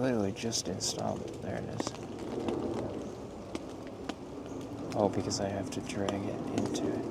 literally just installed it. There it is. Oh, because I have to drag it into it.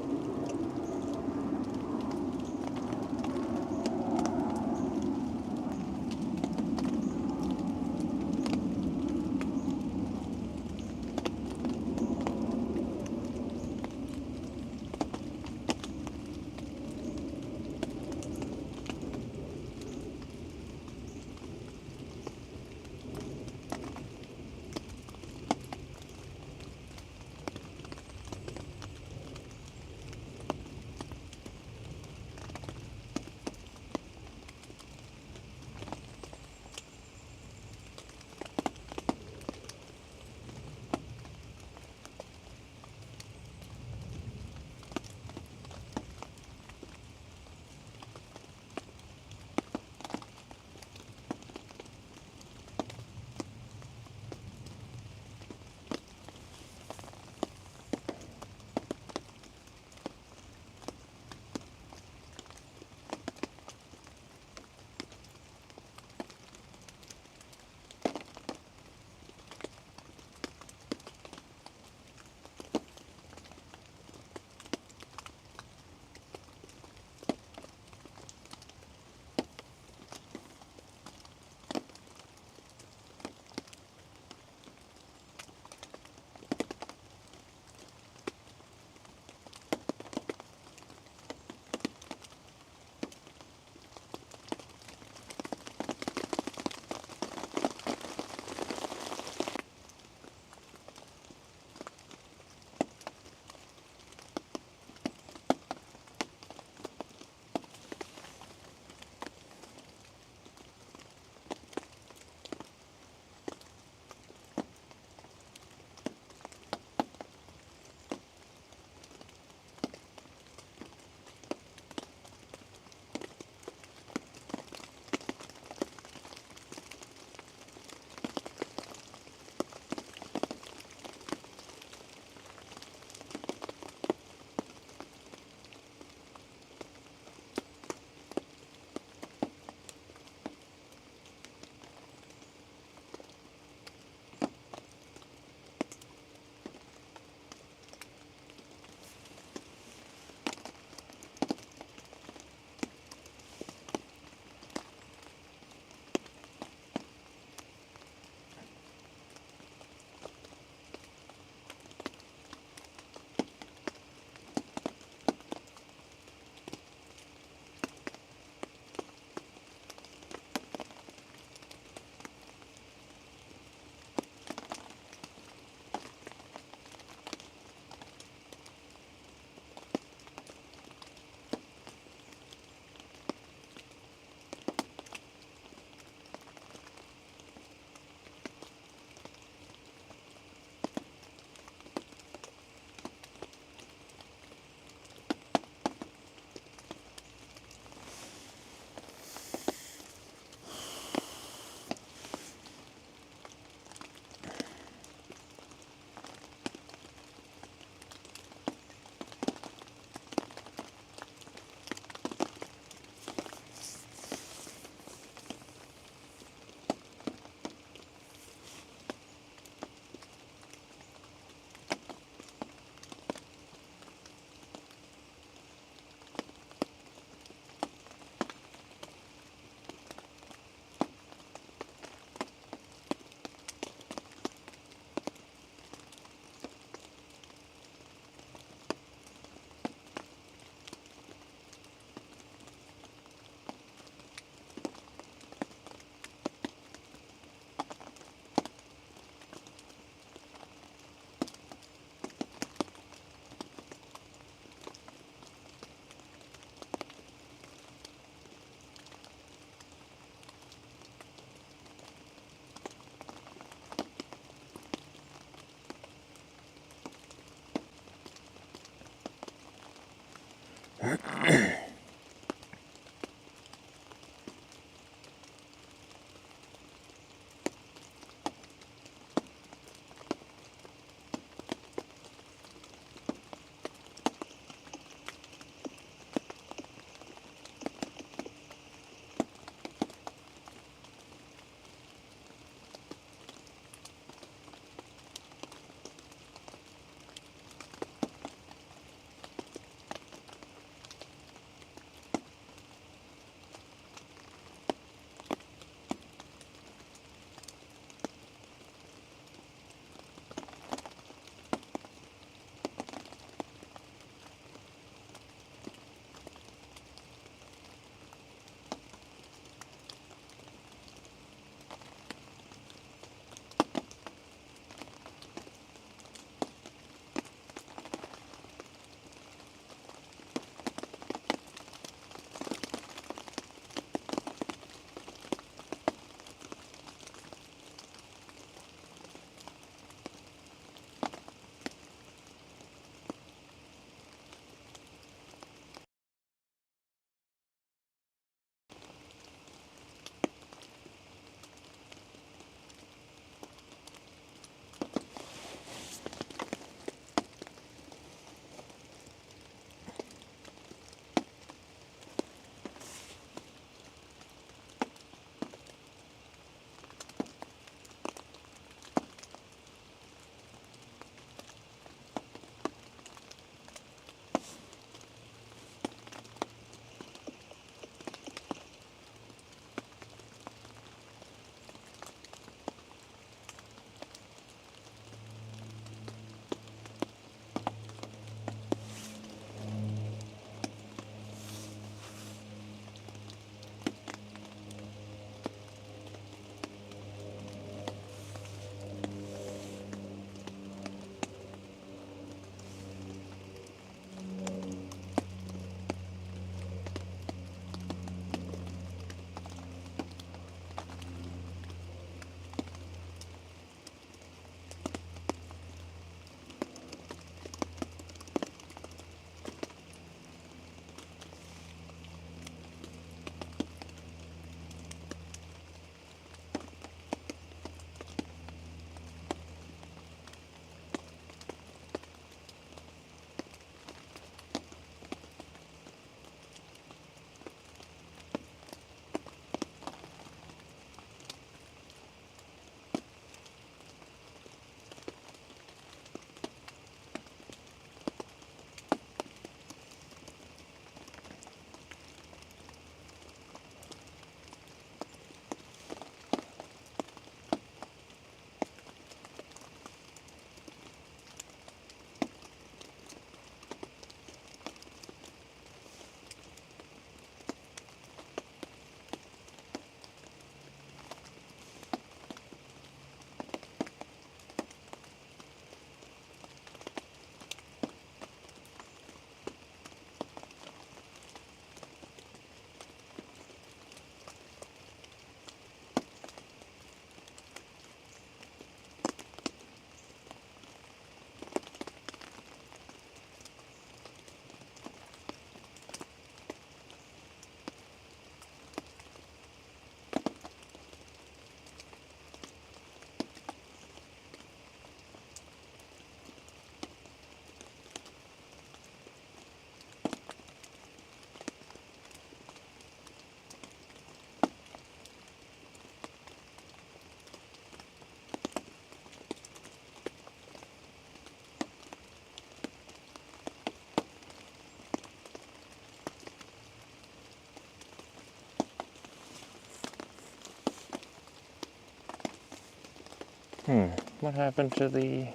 What happened to the...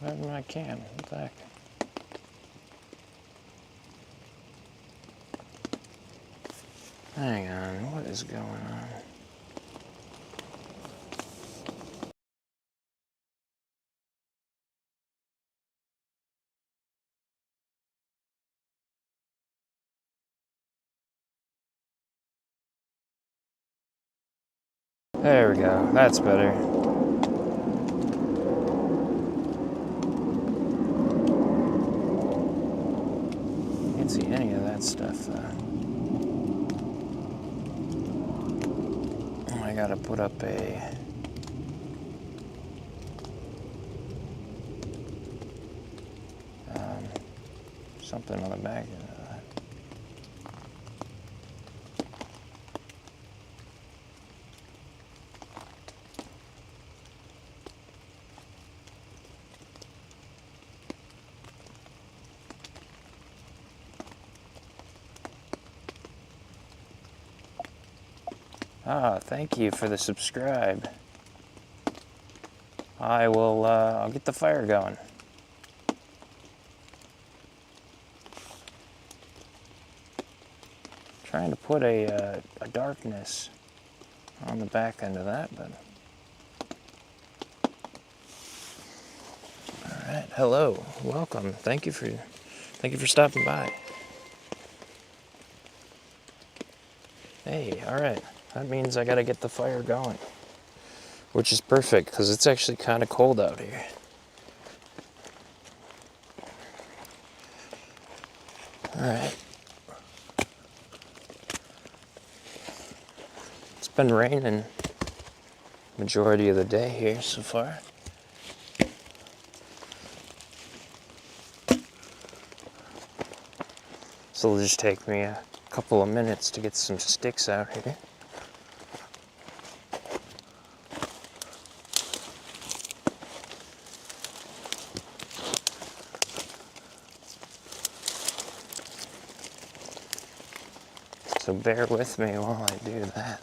What happened to my can? What the heck? Hang on, what is going on? There we go, that's better. Can't see any of that stuff though. I gotta put up a... something on the back of that. Thank you for the subscribe. I will, I'll get the fire going. Trying to put a darkness on the back end of that, but... Alright, hello, welcome. Thank you for stopping by. Hey, alright. That means I gotta get the fire going. Which is perfect, because it's actually kind of cold out here. Alright. It's been raining majority of the day here so far. So it'll just take me a couple of minutes to get some sticks out here. So bear with me while I do that.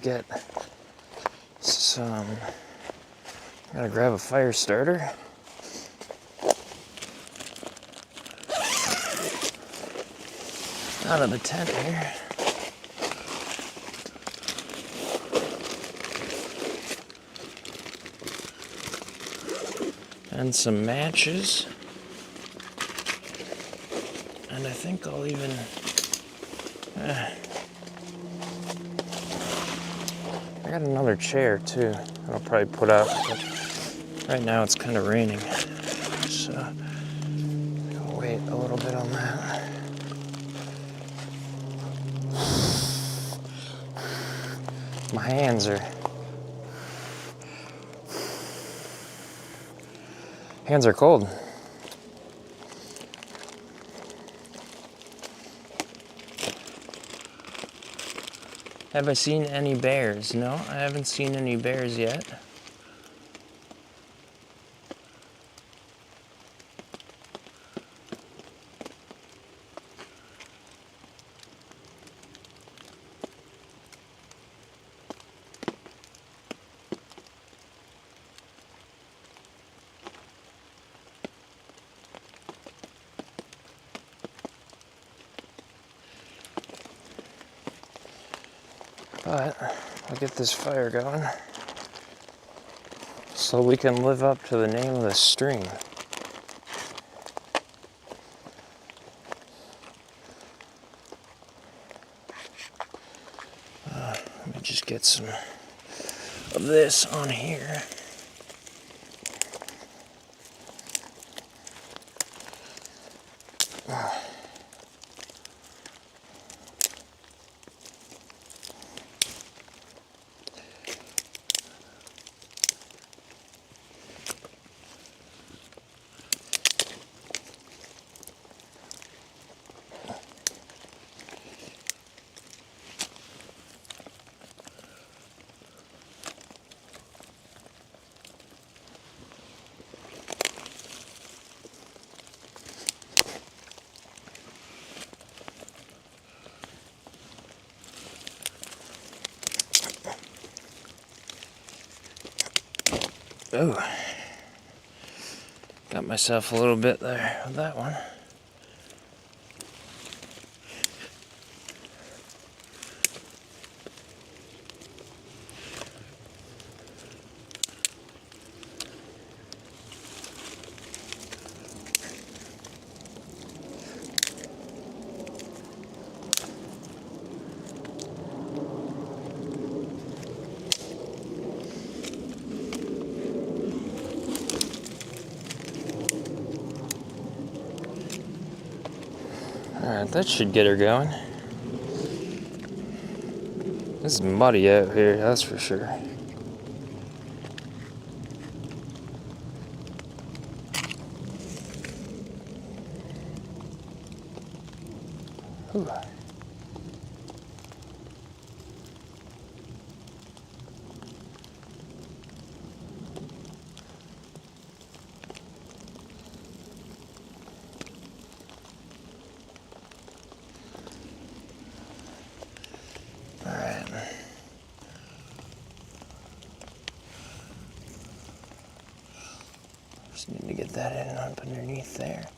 Get some, gotta grab a fire starter. Out of the tent here. and some matches. And I think I'll even... I got another chair too. I'll probably put up, but right now it's kind of raining. So I'll wait a little bit on that. My hands are cold. Have I seen any bears? No, I haven't seen any bears yet. But I'll get this fire going so we can live up to the name of the stream. Let me just get some of this on here. Oh, got myself a little bit there with that one. Alright, that should get her going. This is muddy out here, that's for sure. Whew. Just need to get that in up underneath there.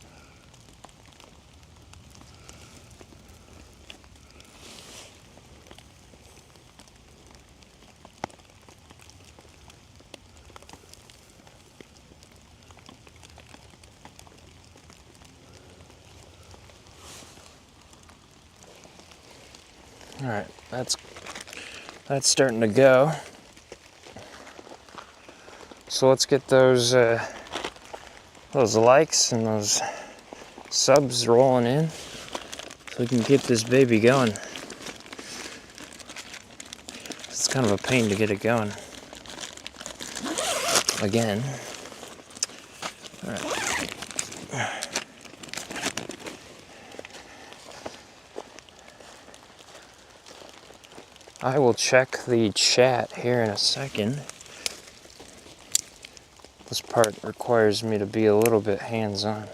All right, that's starting to go. So let's get those likes and those subs rolling in so we can keep this baby going. It's kind of a pain to get it going. Again. All right. I will check the chat here in a second. This part requires me to be a little bit hands-on.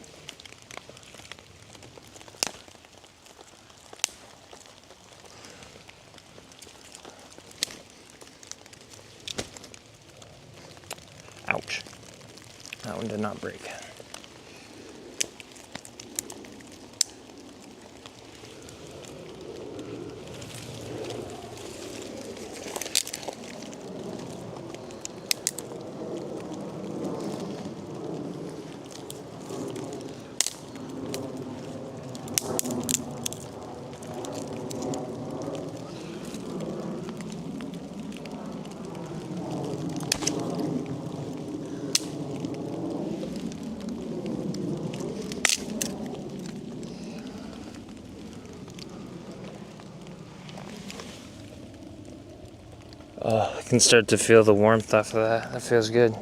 Ouch. That one did not break. Oh, I can start to feel the warmth off of that. That feels good.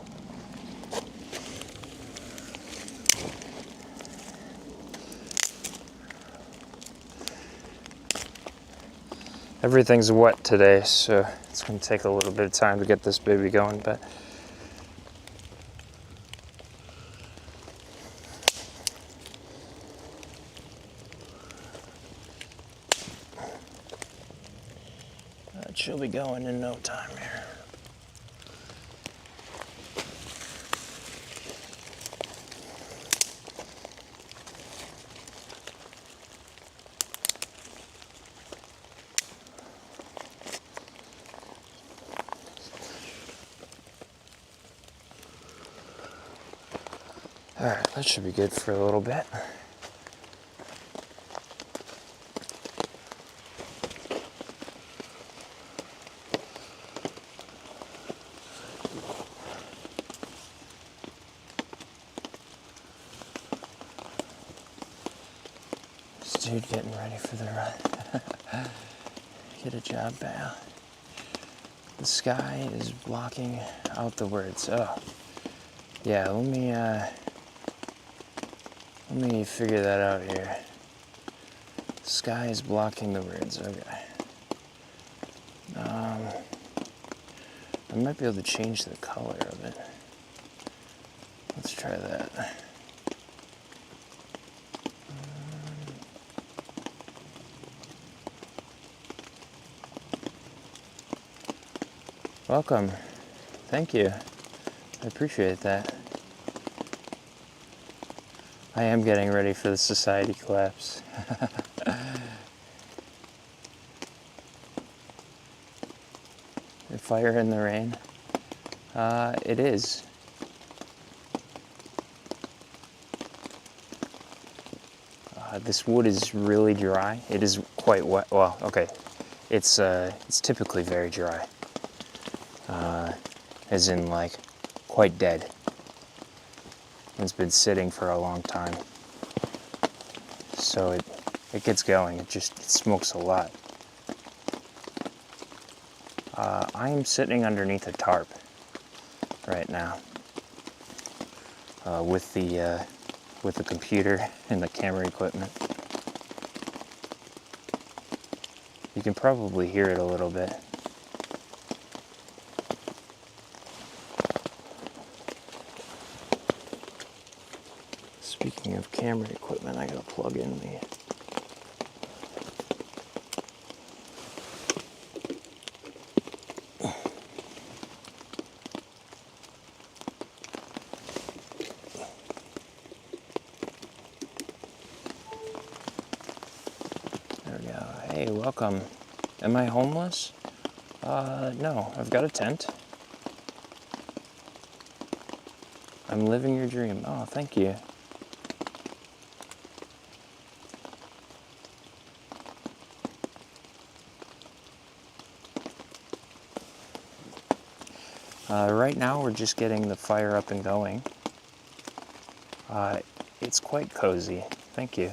Everything's wet today, so it's going to take a little bit of time to get this baby going, but she'll be going in no time here. Alright, that should be good for a little bit. This dude getting ready for the run. Get a job, pal. The sky is blocking out the words. Oh, yeah. Let me figure that out here. Sky is blocking the words. Okay. I might be able to change the color of it. Let's try that. Welcome. Thank you. I appreciate that. I am getting ready for the society collapse. The fire in the rain. It is. This wood is really dry. It is quite wet. Well, okay. It's typically very dry. As in, like, quite dead. It's been sitting for a long time. So it gets going. It smokes a lot. I am sitting underneath a tarp right now with the computer and the camera equipment. You can probably hear it a little bit. Speaking of camera equipment, I gotta plug in the... There we go. Hey, welcome. Am I homeless? No, I've got a tent. I'm living your dream. Oh, thank you. Right now we're just getting the fire up and going. It's quite cozy. Thank you.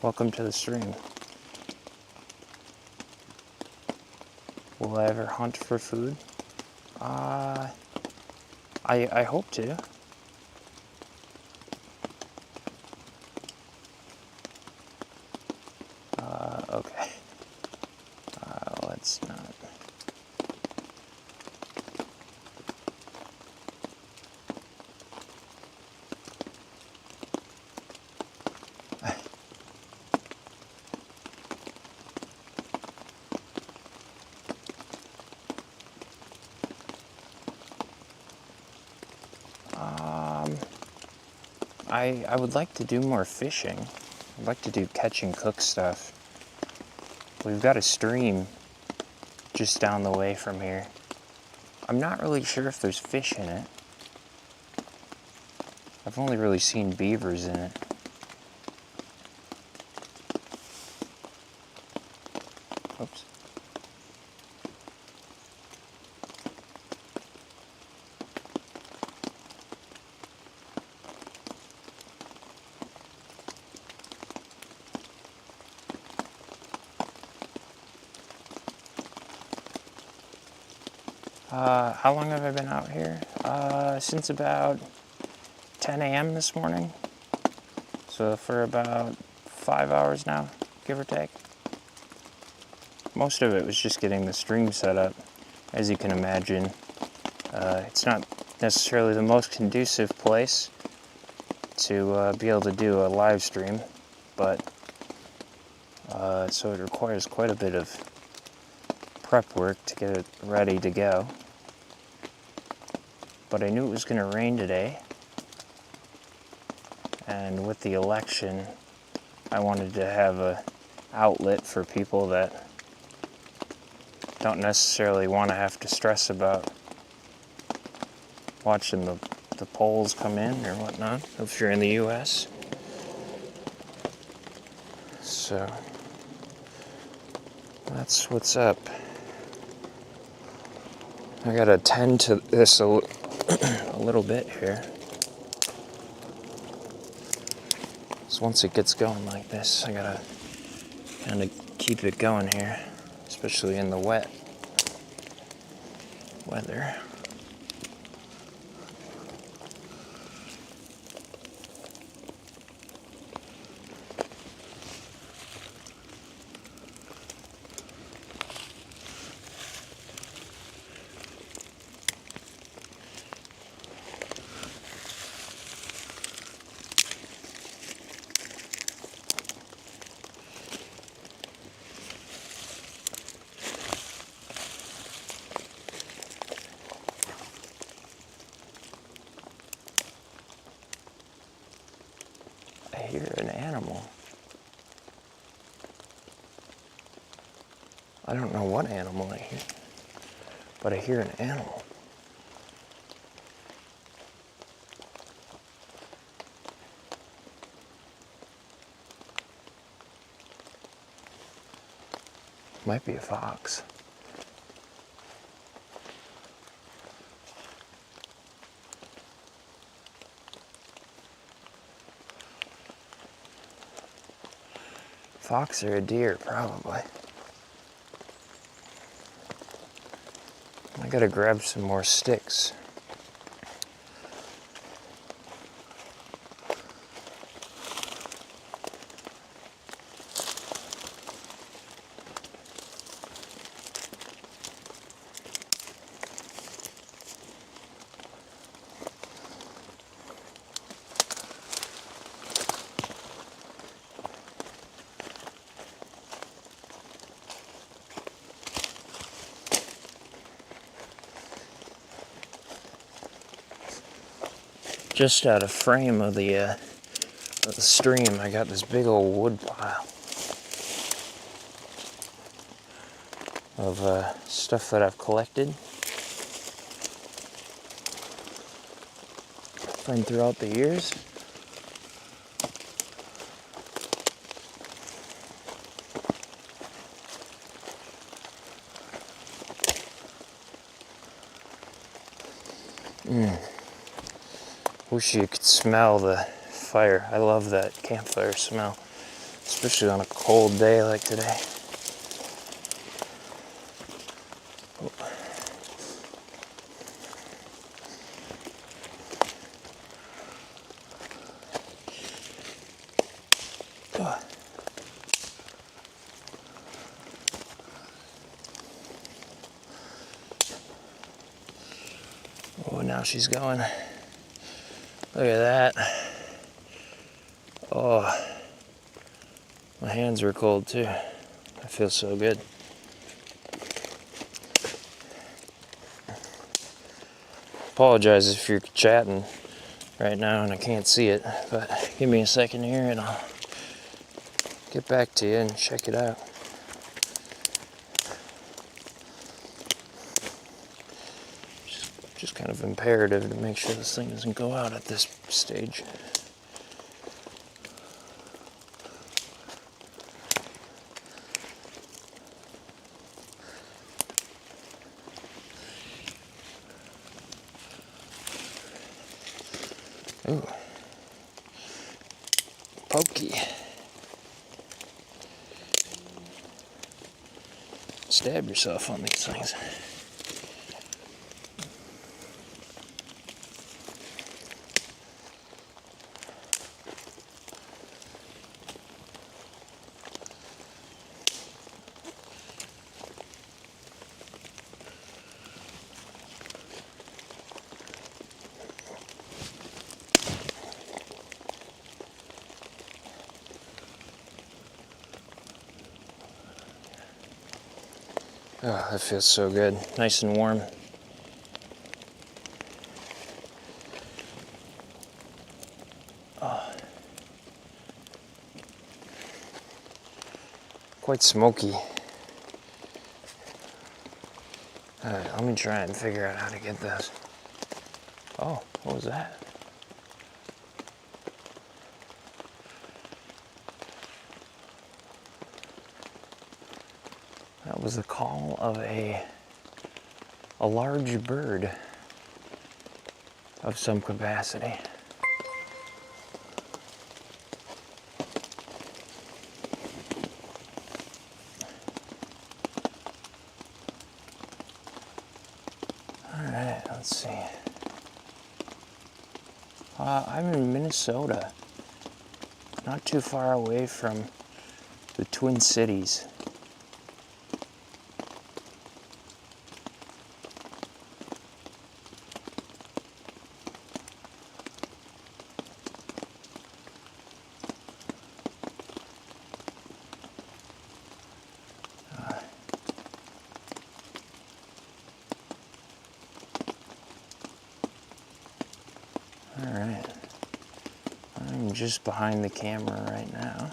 Welcome to the stream. Will I ever hunt for food? I hope to. Okay. Let's not. I would like to do more fishing. I'd like to do catch and cook stuff. We've got a stream just down the way from here. I'm not really sure if there's fish in it. I've only really seen beavers in it. Oops. How long have I been out here? Since about 10 a.m. this morning. So for about 5 hours now, give or take. Most of it was just getting the stream set up. As you can imagine, it's not necessarily the most conducive place to be able to do a live stream, but so it requires quite a bit of prep work to get it ready to go. But I knew it was going to rain today, and with the election, I wanted to have an outlet for people that don't necessarily want to have to stress about watching the polls come in or whatnot, if you're in the US. So that's what's up. I gotta attend to this a little bit here. So once it gets going like this, I gotta kind of keep it going here, especially in the wet weather. I hear an animal. I don't know what animal I hear, but I hear an animal. Might be a fox. Fox or a deer, probably. I gotta grab some more sticks. Just out of frame of the stream, I got this big old wood pile of stuff that I've collected from throughout the years. Wish you could smell the fire. I love that campfire smell, especially on a cold day like today. Oh, now she's going. Look at that. Oh, my hands are cold too. I feel so good. Apologize if you're chatting right now and I can't see it, but give me a second here and I'll get back to you and check it out. Just kind of imperative to make sure this thing doesn't go out at this stage. Ooh. Pokey. Stab yourself on these things. Oh, that feels so good. Nice and warm. Oh. Quite smoky. Alright, let me try and figure out how to get this. Oh, what was that? That was the call of a large bird of some capacity. Alright, let's see. I'm in Minnesota, not too far away from the Twin Cities. Alright, I'm just behind the camera right now.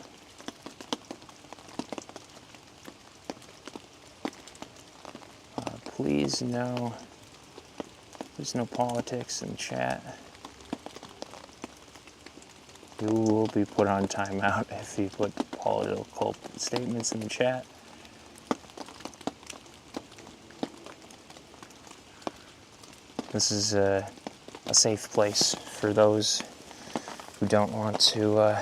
Please no politics in chat. You will be put on timeout if you put political statements in the chat. This is a safe place for those who don't want to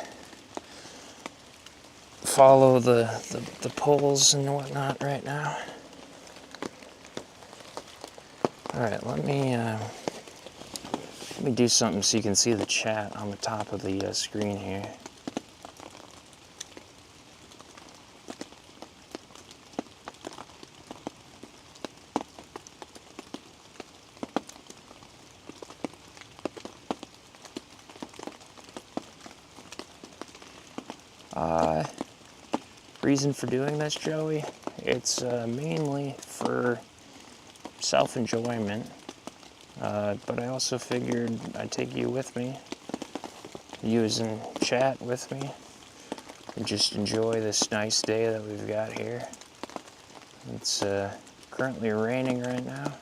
follow the polls and whatnot right now. Alright, let me do something so you can see the chat on the top of the screen here. Reason for doing this, Joey? It's mainly for self-enjoyment, but I also figured I'd take you with me, you as in chat with me, and just enjoy this nice day that we've got here. It's currently raining right now.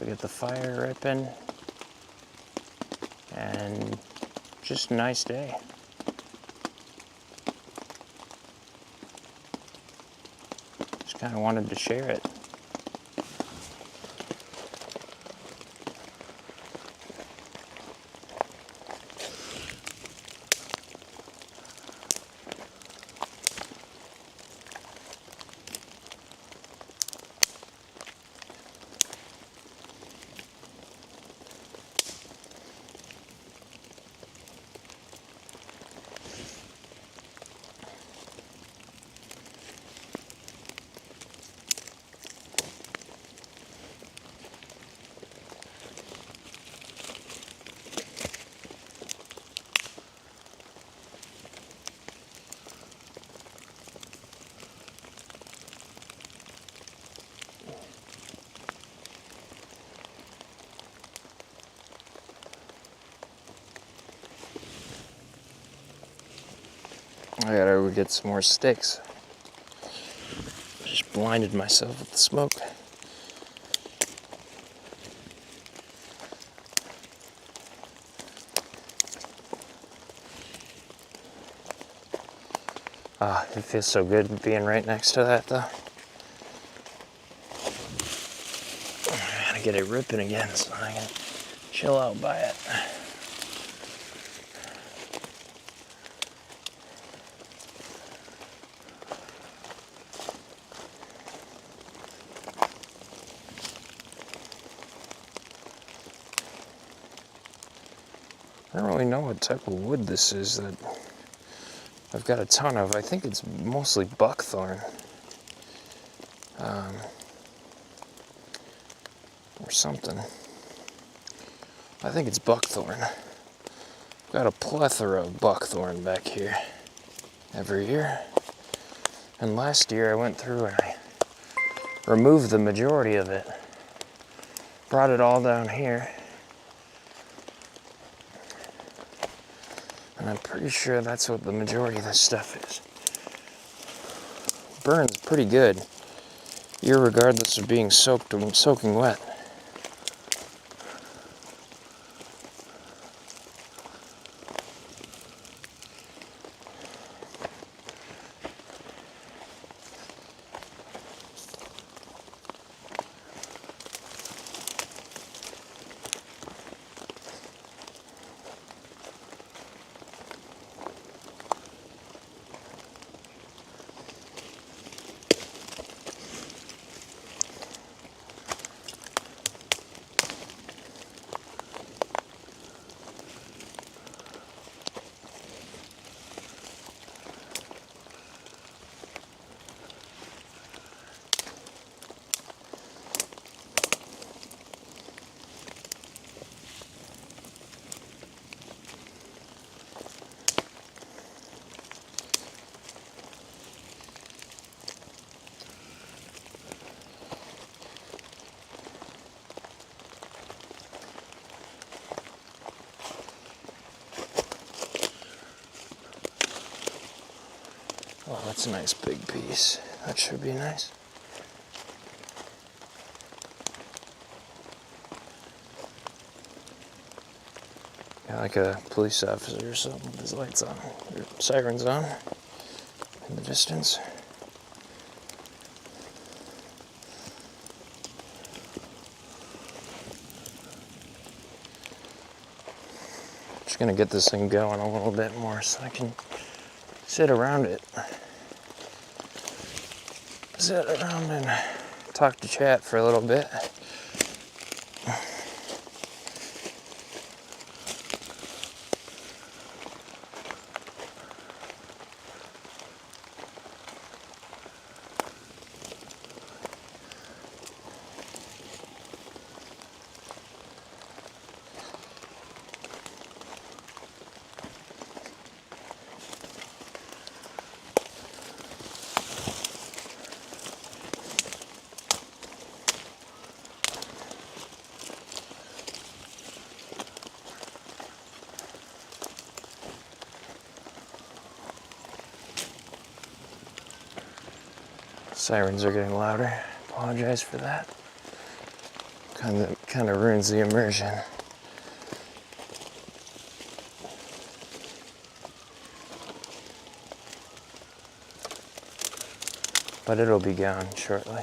We got the fire ripping, and just a nice day. Just kind of wanted to share it. I gotta go get some more sticks. Just blinded myself with the smoke. Ah, it feels so good being right next to that though. I gotta get it ripping again so I can chill out by it. I don't really know what type of wood this is that I've got a ton of. I think it's mostly buckthorn. Or something. I think it's buckthorn. I've got a plethora of buckthorn back here every year. And last year I went through and I removed the majority of it. Brought it all down here. And I'm pretty sure that's what the majority of this stuff is. Burns pretty good, irregardless of being soaking wet. Oh, that's a nice big piece. That should be nice. Yeah, like a police officer or something with his lights on, or sirens on in the distance. Just gonna get this thing going a little bit more so I can sit around it. Sit around and talk to chat for a little bit. Sirens are getting louder. Apologize for that. Kind of ruins the immersion. But it'll be gone shortly.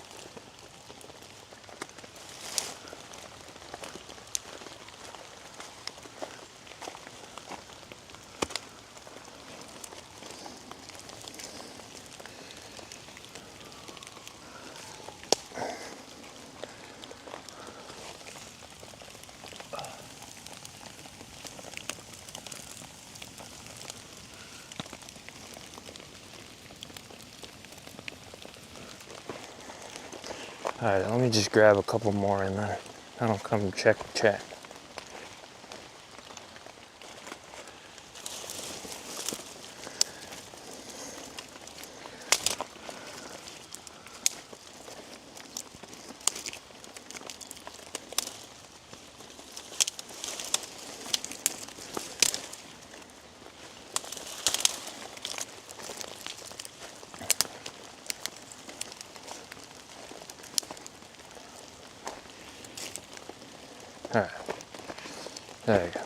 Alright, let me just grab a couple more and then I'll come check the chat. Alright. There you go.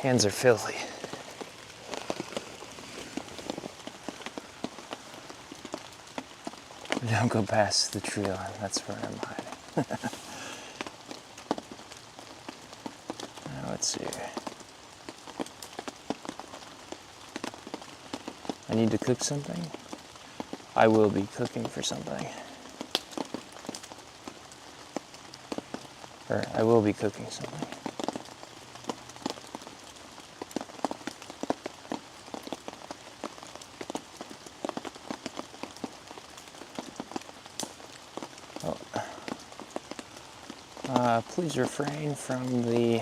Hands are filthy. Don't go past the tree line, that's where I'm hiding. Now let's see. I need to cook something. I will be cooking for something. Or I will be cooking something. Please refrain from the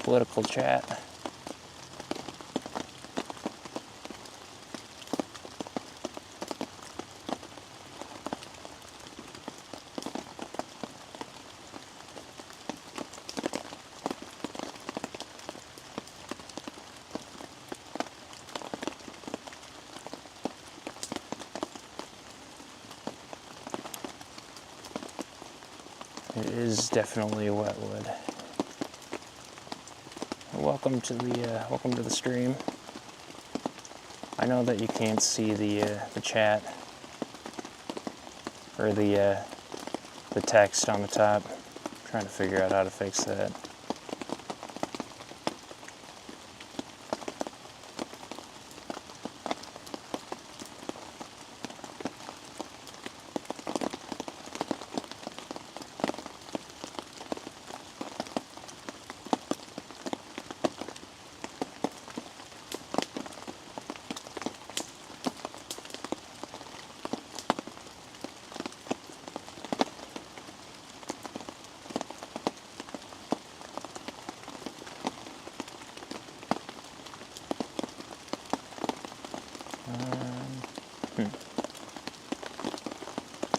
political chat. It is definitely wetwood. Welcome to the stream. I know that you can't see the chat or the text on the top. I'm trying to figure out how to fix that.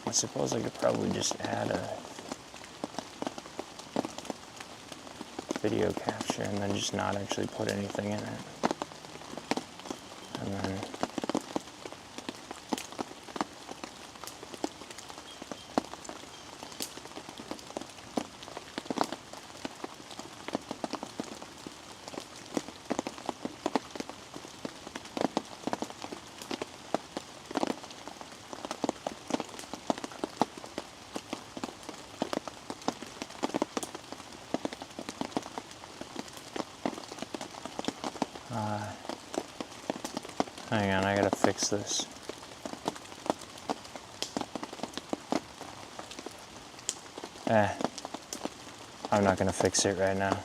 I suppose I could probably just add a video capture and then just not actually put anything in it. And then hang on, I gotta fix this. I'm not gonna fix it right now.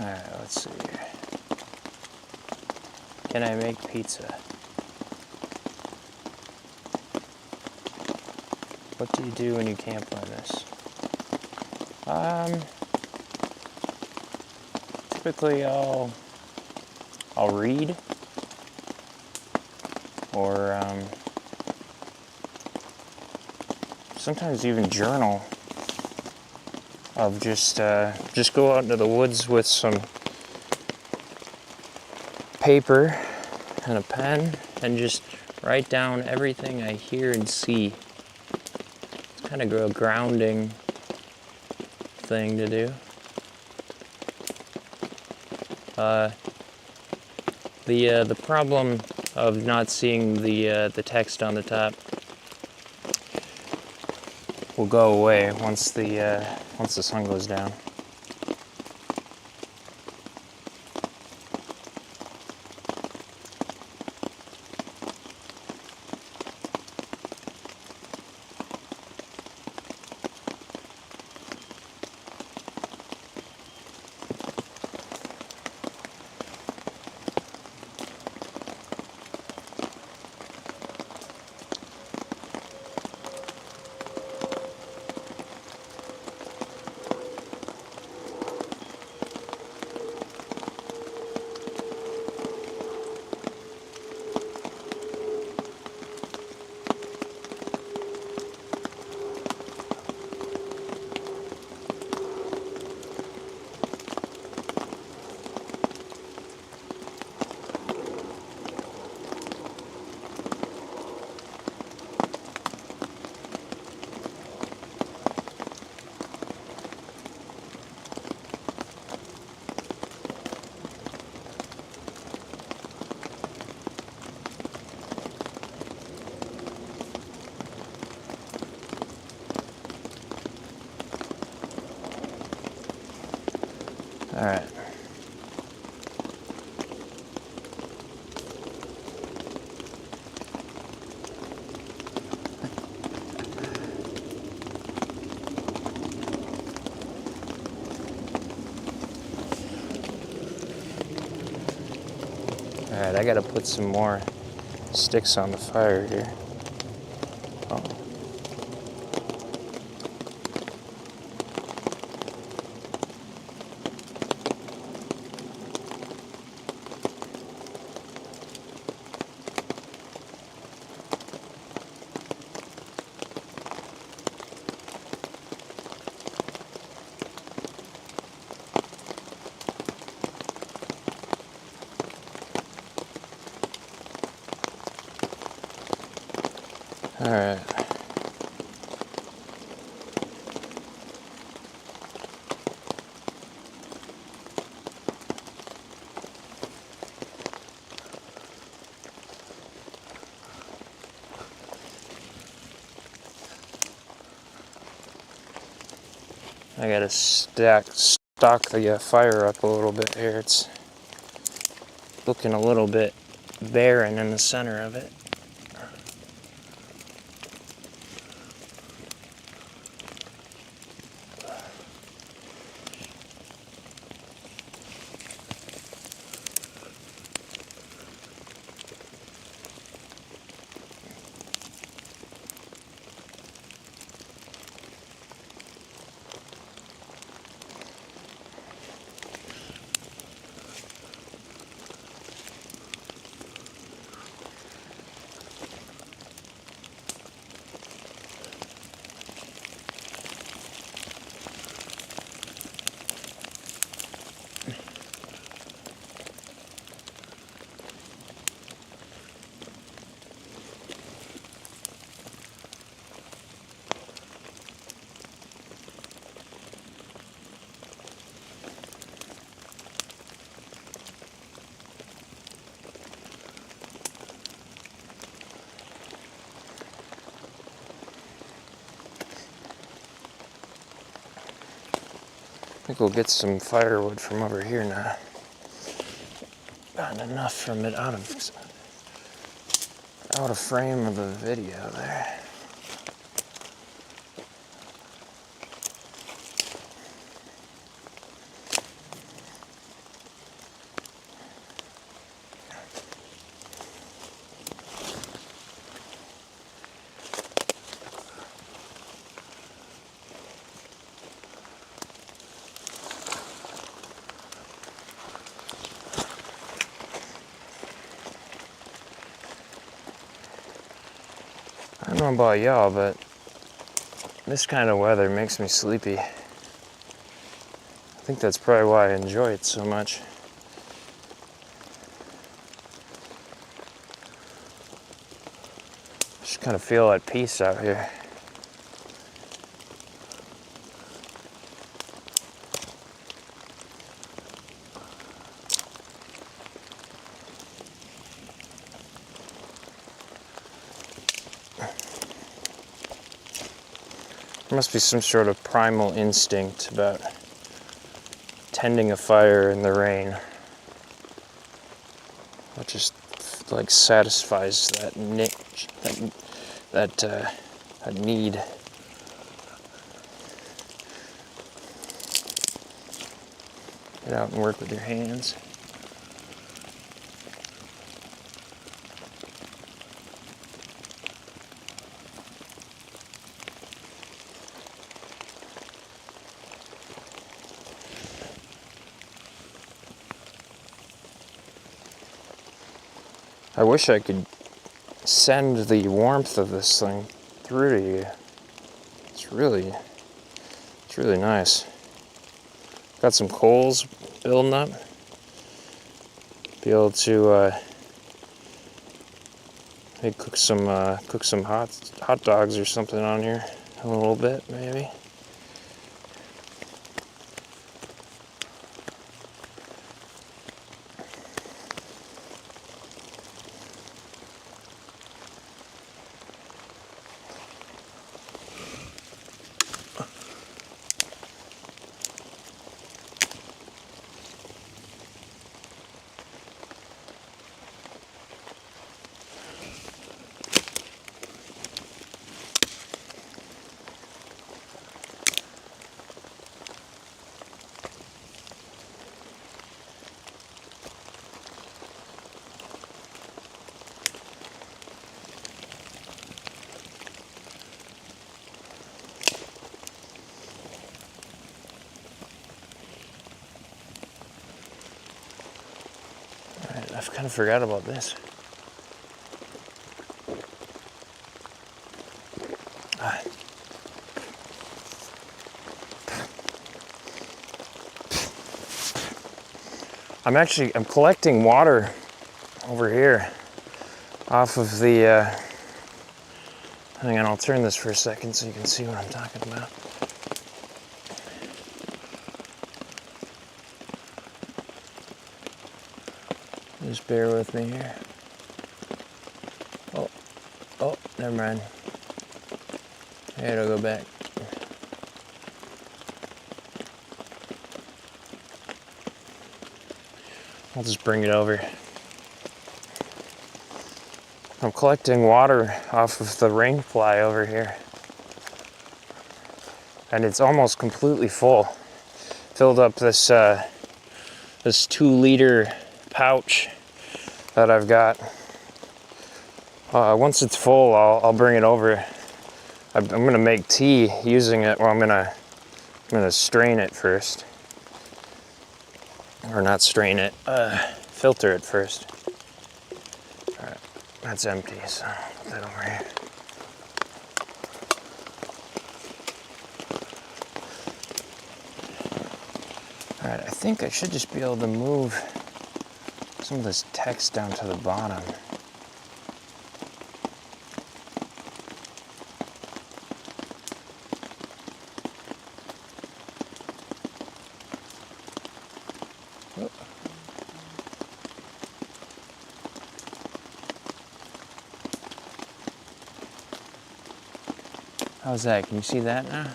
Alright, let's see here. Can I make pizza? What do you do when you can't find this? Typically I'll read or sometimes even journal of just go out into the woods with some paper and a pen and just write down everything I hear and see. It's kind of a grounding thing to do. The problem of not seeing the text on the top will go away once the sun goes down. All right. All right, I gotta put some more sticks on the fire here. Oh. All right. I gotta stock the fire up a little bit here. It's looking a little bit barren in the center of it. I think we'll get some firewood from over here now. Gotten enough from it out of frame of the video there. I don't know about y'all, but this kind of weather makes me sleepy. I think that's probably why I enjoy it so much. Just kind of feel at peace out here. There must be some sort of primal instinct about tending a fire in the rain. That just like satisfies that niche, that need. Get out and work with your hands. I wish I could send the warmth of this thing through to you. It's really nice. Got some coals building up. Be able to maybe cook some hot dogs or something on here in a little bit, maybe. I've kind of forgot about this. I'm collecting water over here off of the Hang on, I'll turn this for a second so you can see what I'm talking about. Just bear with me here. Oh, never mind. Okay, it'll go back. I'll just bring it over. I'm collecting water off of the rain fly over here. And it's almost completely full. Filled up this 2-liter pouch that I've got. Once it's full, I'll bring it over. I'm gonna make tea using it. Well, I'm gonna strain it first. Or not strain it, filter it first. All right, that's empty, so put that over here. All right, I think I should just be able to move some of this text down to the bottom. How's that? Can you see that now?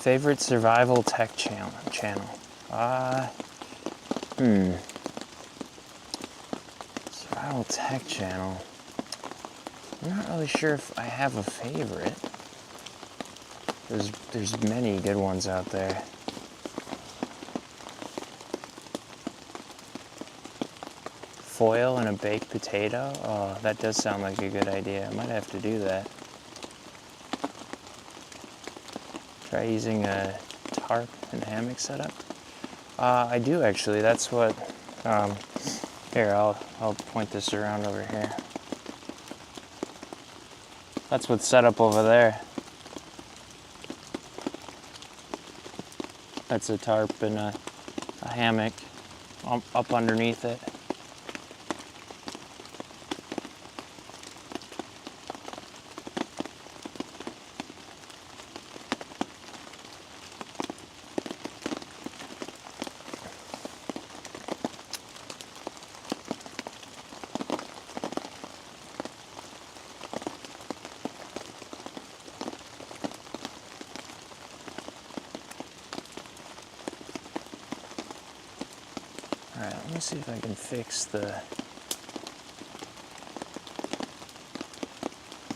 Favorite survival tech channel? Survival tech channel. I'm not really sure if I have a favorite. There's many good ones out there. Foil and a baked potato? Oh, that does sound like a good idea. I might have to do that. Try using a tarp and hammock setup. I do actually. That's what. Here, I'll point this around over here. That's what's set up over there. That's a tarp and a hammock up underneath it. Alright, let me see if I can fix the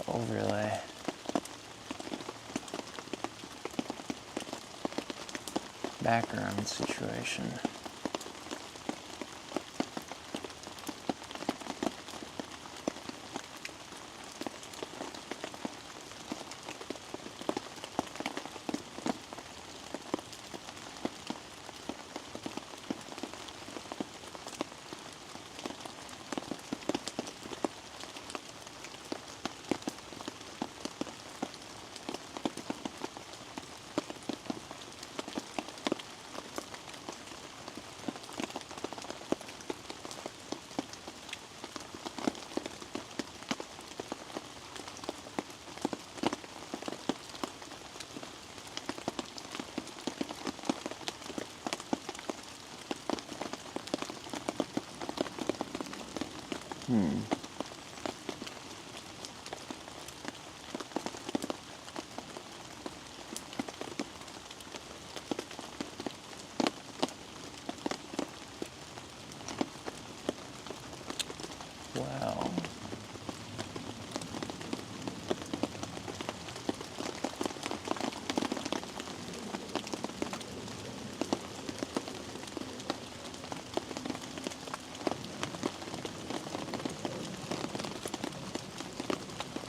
overlay. Background situation.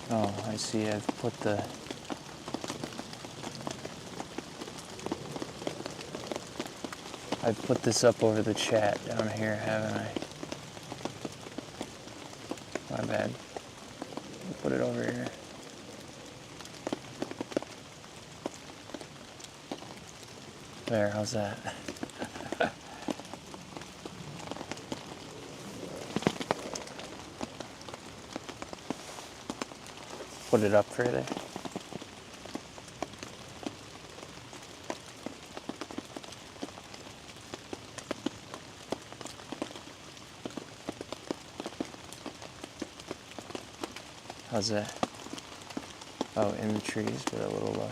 Well, oh, I see. I've put this up over the chat down here, haven't I? My bad. Put it over here. There, how's that? Put it up further. How's that? Oh, in the trees, but a little lower.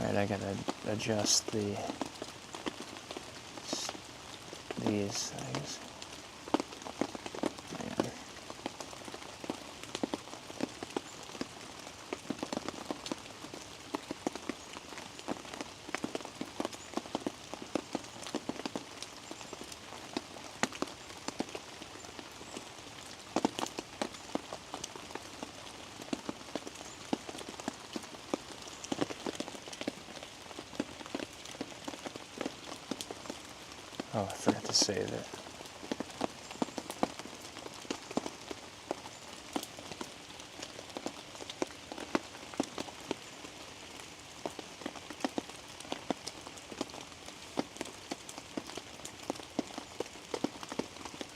Alright, I gotta adjust these things. Hang on. Oh, I forgot to save it.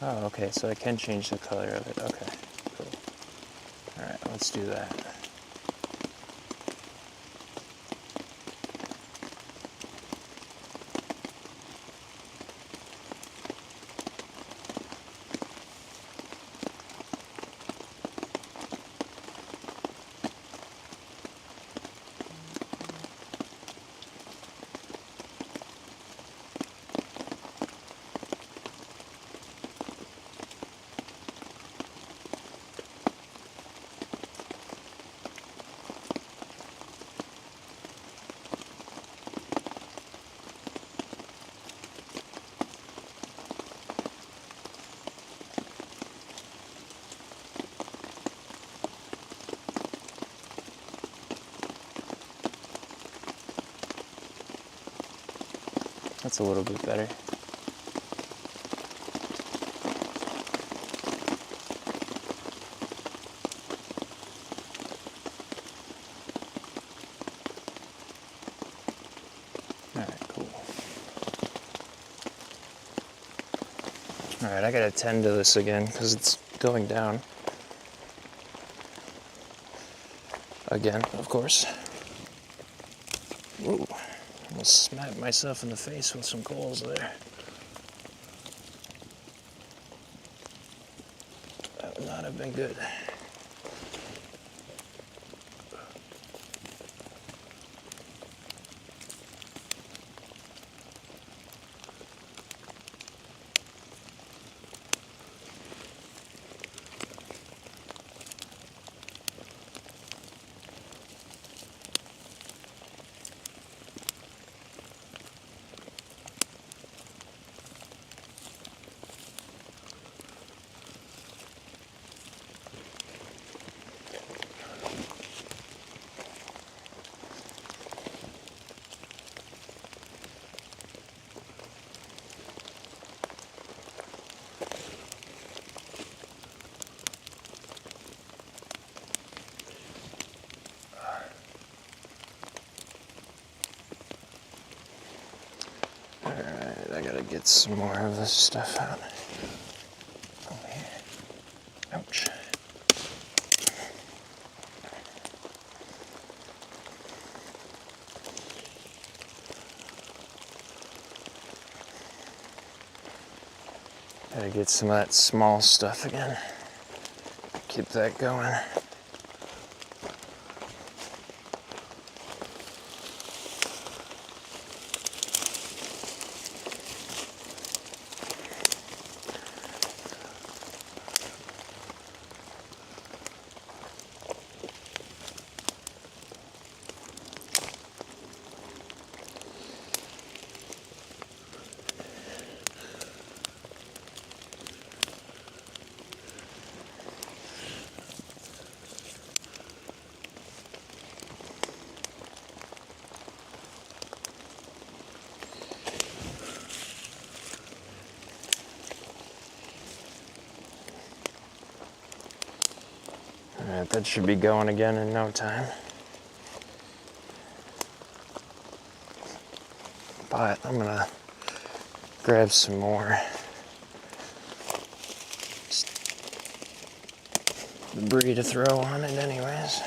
Oh, okay, so I can change the color of it. Okay, cool. Alright, let's do that. That's a little bit better. Alright, cool. Alright, I gotta tend to this again because it's going down. Again, of course. Ooh, almost smacked myself in the face with some coals there. That would not have been good. Alright, I gotta get some more of this stuff out. Oh, here. Ouch. Gotta get some of that small stuff again. Keep that going. Alright, that should be going again in no time. But I'm gonna grab some more debris to throw on it anyways.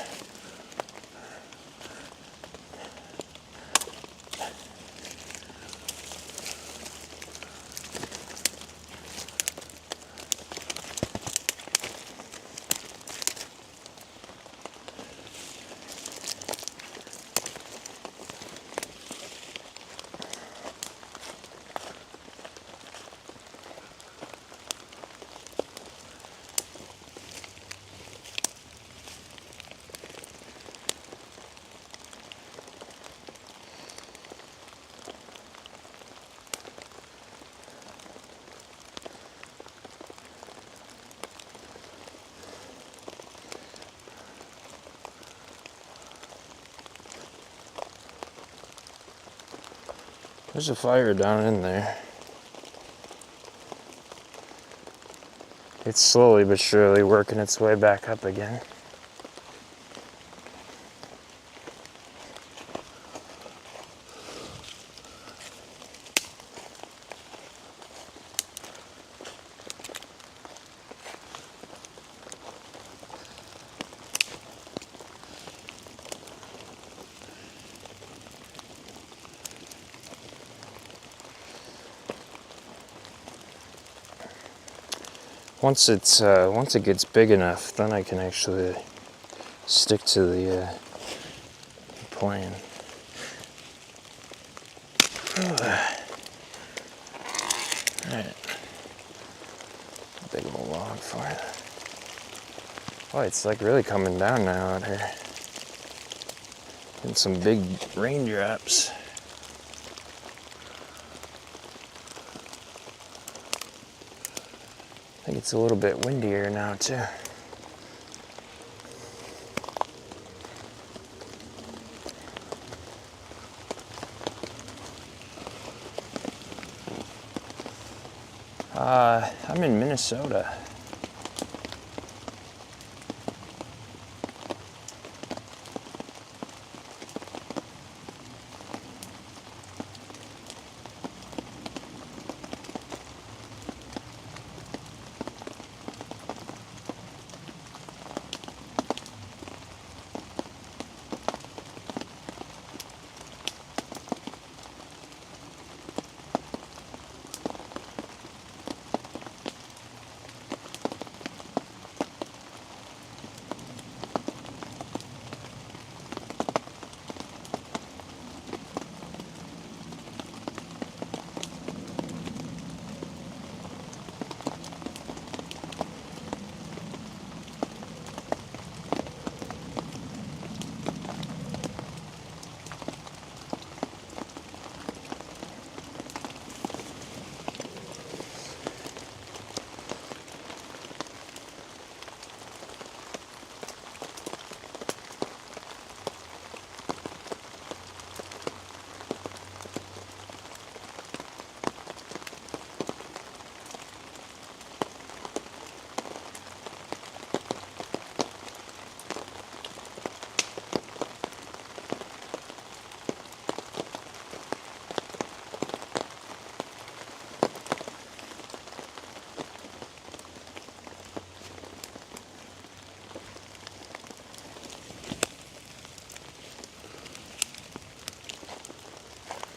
There's a fire down in there. It's slowly but surely working its way back up again. Once it gets big enough, then I can actually stick to the plan. Alright. Big old log for it. Oh, it's like really coming down now out here. And some big raindrops. I think it's a little bit windier now too. I'm in Minnesota.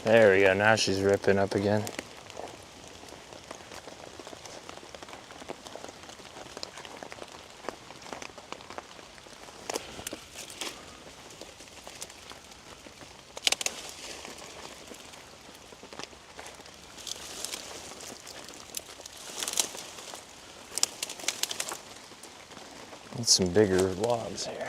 There we go, now she's ripping up again. Need some bigger logs here.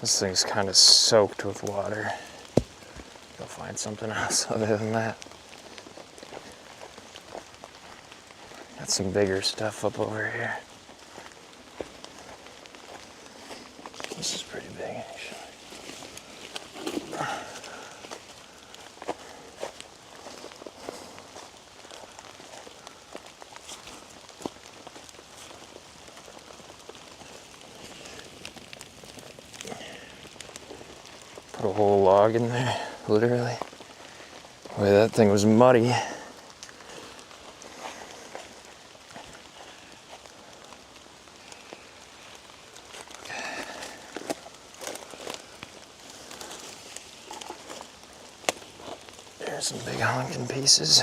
This thing's kind of soaked with water. Go find something else other than that. Got some bigger stuff up over here. This is pretty big, actually. Put a whole log in there, literally. Boy, that thing was muddy. There's some big honking pieces.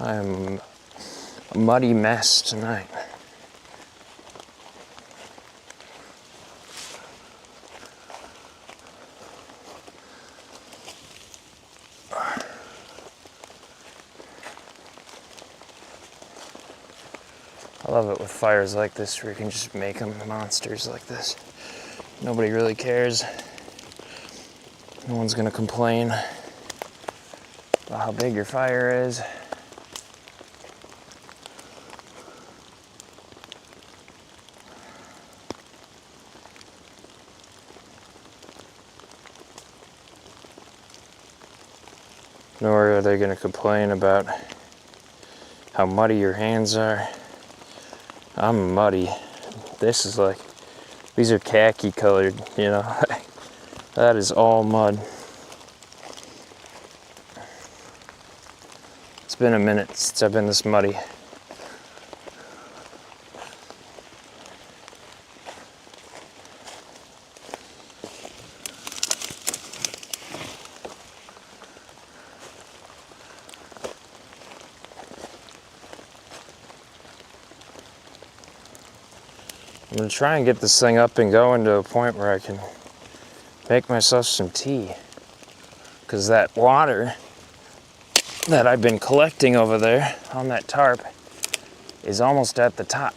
I am a muddy mess tonight. I love it with fires like this where you can just make them monsters like this. Nobody really cares. No one's gonna complain about how big your fire is. Nor are they gonna complain about how muddy your hands are. I'm muddy. This is like, these are khaki colored, you know. That is all mud. It's been a minute since I've been this muddy. I'm gonna try and get this thing up and going to a point where I can make myself some tea. Because that water that I've been collecting over there on that tarp is almost at the top.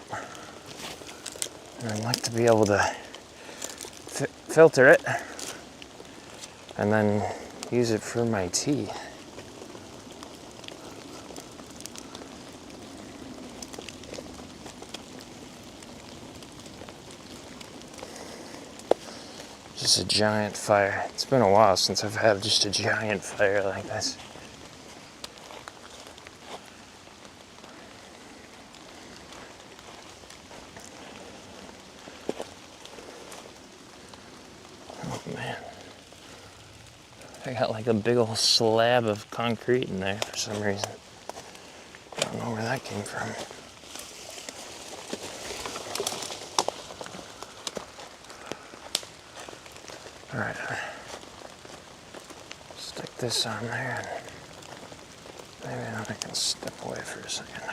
And I'd like to be able to filter it and then use it for my tea. Just a giant fire. It's been a while since I've had just a giant fire like this. Oh man. I got like a big old slab of concrete in there for some reason. I don't know where that came from. All right, stick this on there and maybe I can step away for a second.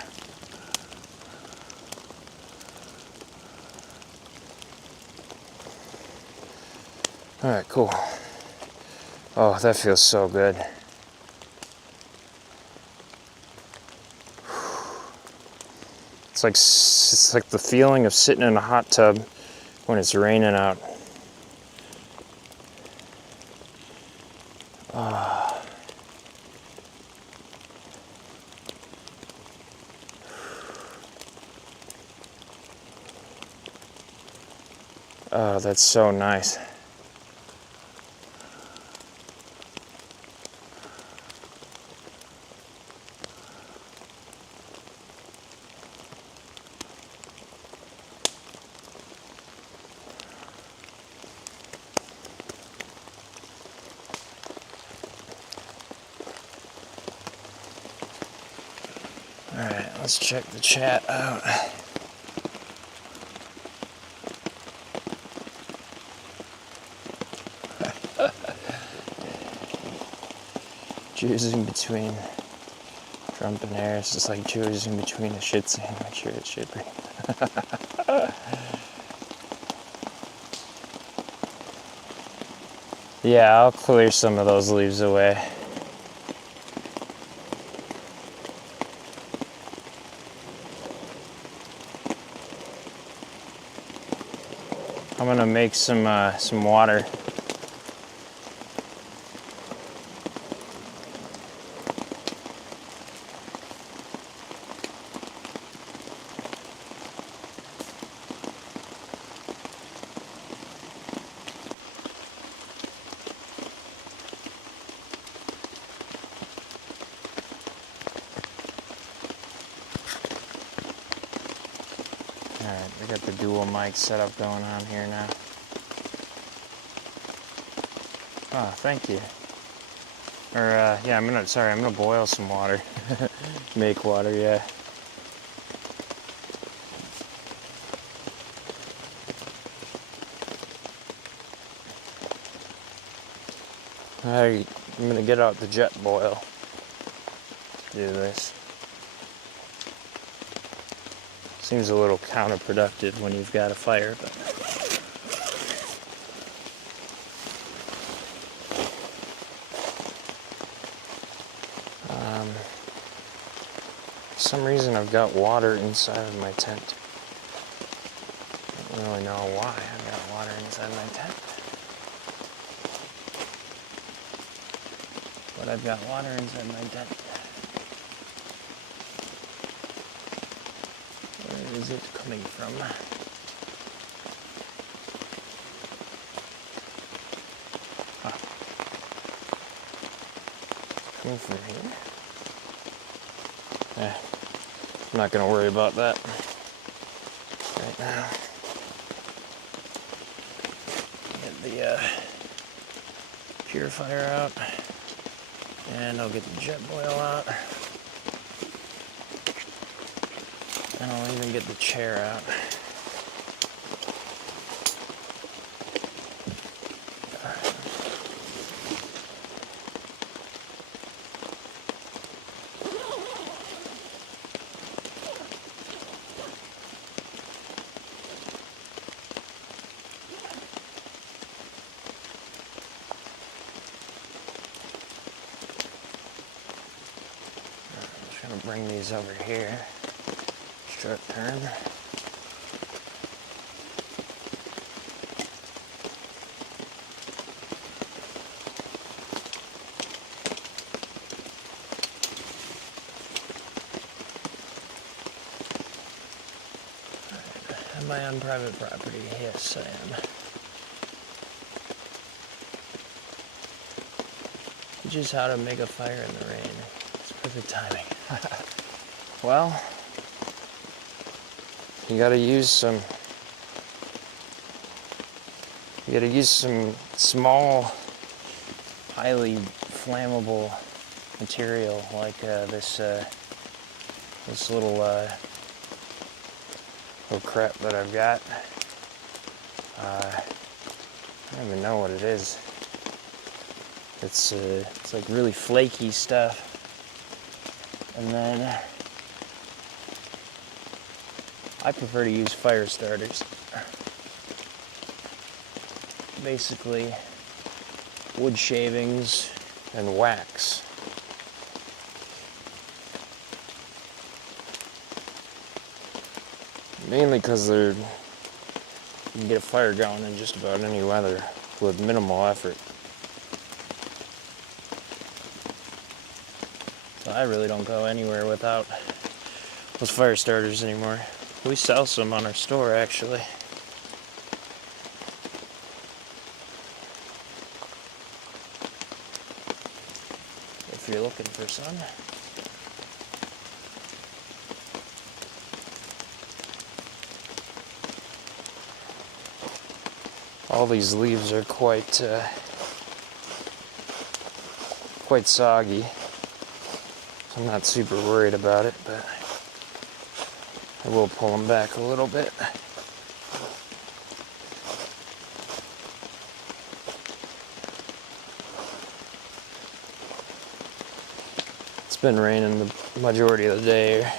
All right, cool. Oh, that feels so good. It's like the feeling of sitting in a hot tub when it's raining out. Oh, that's so nice. All right, let's check the chat out. Choosing between Trump and Harris is like choosing between a shit sandwich or a shit bread. Yeah, I'll clear some of those leaves away. I'm gonna make some water. Alright, we got the dual mic setup going on here now. Oh, thank you. Or, yeah, I'm gonna boil some water. Make water, yeah. Alright, I'm gonna get out the jet boil. Do this. Seems a little counterproductive when you've got a fire, but for some reason I've got water inside of my tent. I don't really know why I've got water inside my tent. But I've got water inside my tent. Where is it coming from? Huh. Coming from here? I'm not going to worry about that right now. Get the purifier out, and I'll get the jet boil out, and I'll even get the chair out. I'm gonna bring these over here. Strut turn. Am I on private property? Yes, I am. Just how to make a fire in the rain. It's perfect timing. Well, you gotta use some small, highly flammable material like this little crap that I've got. I don't even know what it is. It's like really flaky stuff. And then I prefer to use fire starters. Basically, wood shavings and wax. Mainly because you can get a fire going in just about any weather with minimal effort. So I really don't go anywhere without those fire starters anymore. We sell some on our store, actually. If you're looking for some. All these leaves are quite soggy. I'm not super worried about it, but I will pull them back a little bit. It's been raining the majority of the day.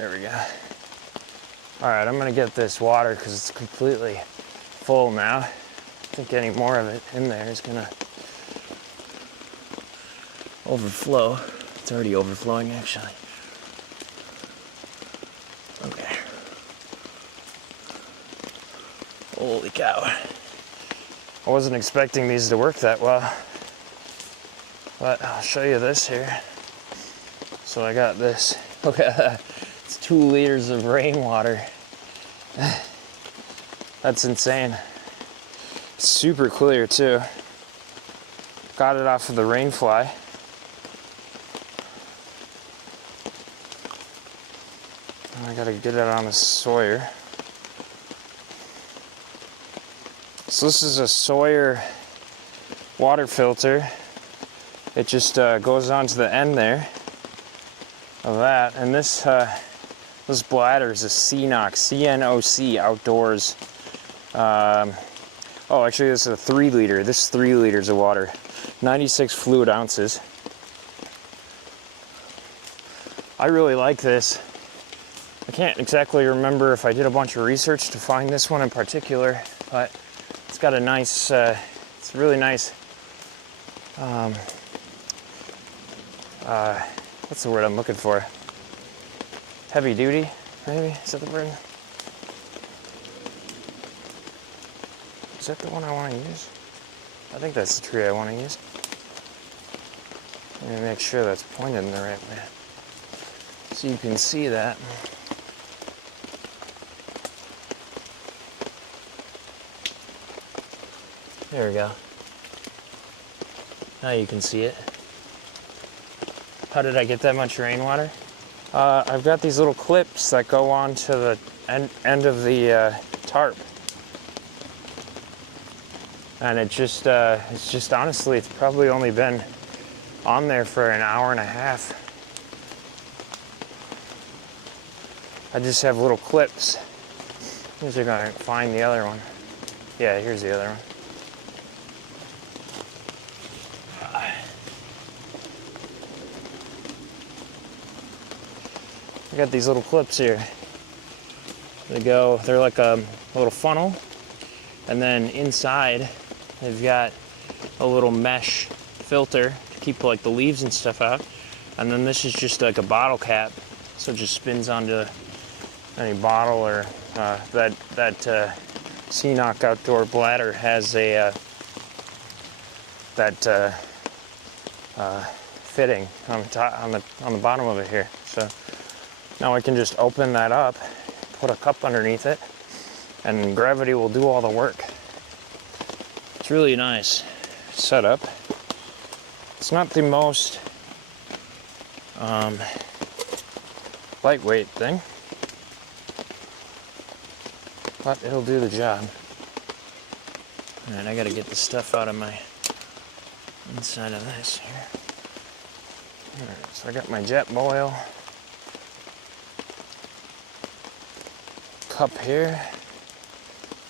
There we go. All right, I'm gonna get this water because it's completely full now. I think any more of it in there is gonna overflow. It's already overflowing actually. Okay. Holy cow. I wasn't expecting these to work that well, but I'll show you this here. So I got this, look at that. It's 2 liters of rainwater. That's insane. It's super clear too. Got it off of the Rainfly. I gotta get it on the Sawyer. So this is a Sawyer water filter. It just goes on to the end there of that, and this bladder is a CNOC, C-N-O-C Outdoors. Oh, actually, this is a 3 liter. This is 3 liters of water, 96 fluid ounces. I really like this. I can't exactly remember if I did a bunch of research to find this one in particular, but it's got a nice, it's really nice, what's the word I'm looking for? Heavy duty, maybe? Is that the word? Is that the one I want to use? I think that's the tree I want to use. Let me make sure that's pointed in the right way. So you can see that. There we go. Now you can see it. How did I get that much rainwater? I've got these little clips that go on to the end of the tarp. And it's just honestly, it's probably only been on there for an hour and a half. I just have little clips. Here's are gonna find the other one. Yeah, here's the other one. I got these little clips here. They're like a little funnel, and then inside they've got a little mesh filter to keep like the leaves and stuff out, and then this is just like a bottle cap, so it just spins onto any bottle, or that CNOC outdoor bladder has a fitting on the top, on the bottom of it here. So now I can just open that up, put a cup underneath it, and gravity will do all the work. It's really nice setup. It's not the most lightweight thing, but it'll do the job. All right, I gotta get the stuff out of my inside of this here. All right, so I got my Jetboil cup here.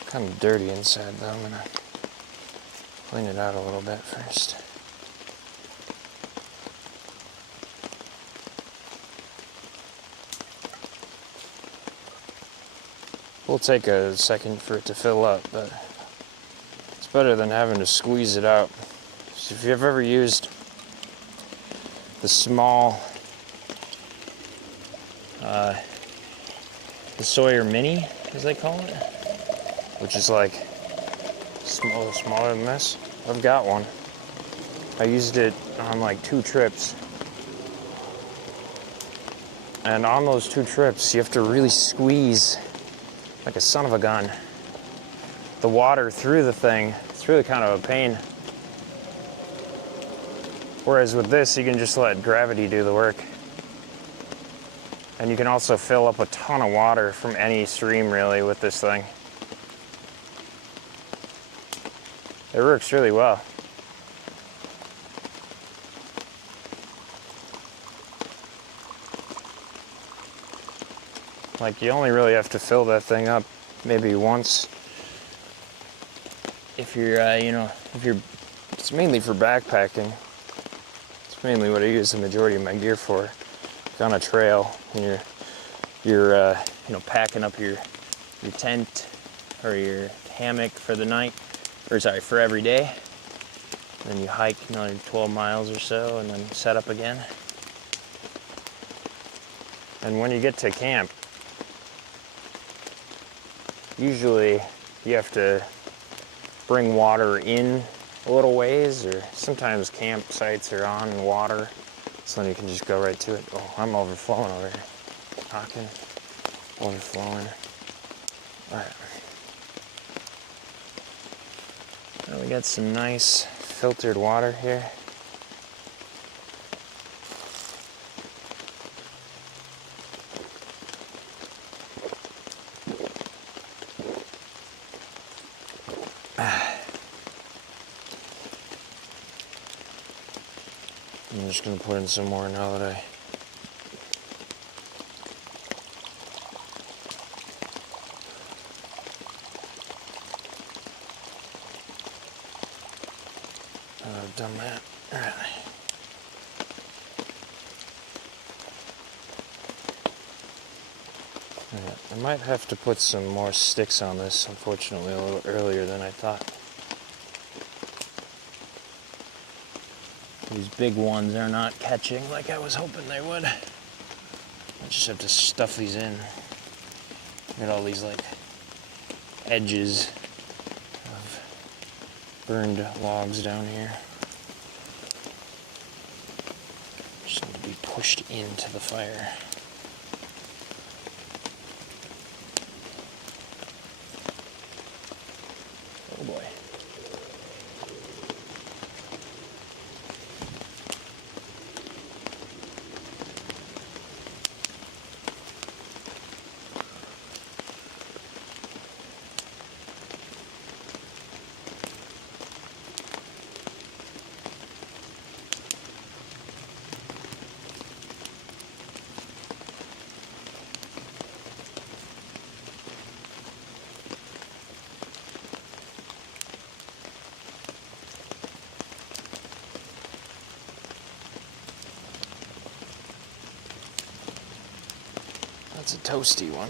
Kind of dirty inside though. I'm gonna clean it out a little bit first. Will take a second for it to fill up, but it's better than having to squeeze it out. So if you've ever used the small the Sawyer Mini, as they call it, which is like smaller than this, I've got one. I used it on like 2 trips, and on those 2 trips you have to really squeeze like a son of a gun the water through the thing. It's really kind of a pain. Whereas with this, you can just let gravity do the work. And you can also fill up a ton of water from any stream really with this thing. It works really well. Like, you only really have to fill that thing up maybe once. If you're, it's mainly for backpacking. It's mainly what I use the majority of my gear for. Like on a trail, and you're you're packing up your tent or your hammock for the night, or sorry, for every day. Then you hike another 12 miles or so and then set up again. And when you get to camp, usually you have to bring water in a little ways, or sometimes campsites are on water, so then you can just go right to it. Oh, I'm overflowing over here. Talking, overflowing. All right. Well, we got some nice filtered water here. I'm just going to put in some more now that I've done that. All right. I might have to put some more sticks on this, unfortunately, a little earlier than I thought. These big ones are not catching like I was hoping they would. I just have to stuff these in. Get all these like edges of burned logs down here. Just need to be pushed into the fire. Oh boy. That's a toasty one.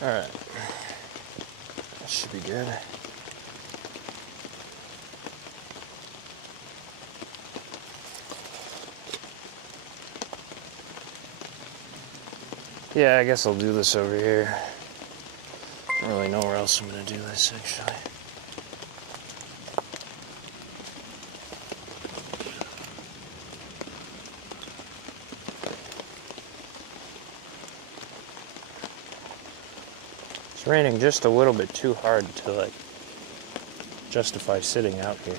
All right, that should be good. Yeah, I guess I'll do this over here. I don't really know where else I'm gonna do this, actually. It's raining just a little bit too hard to like justify sitting out here.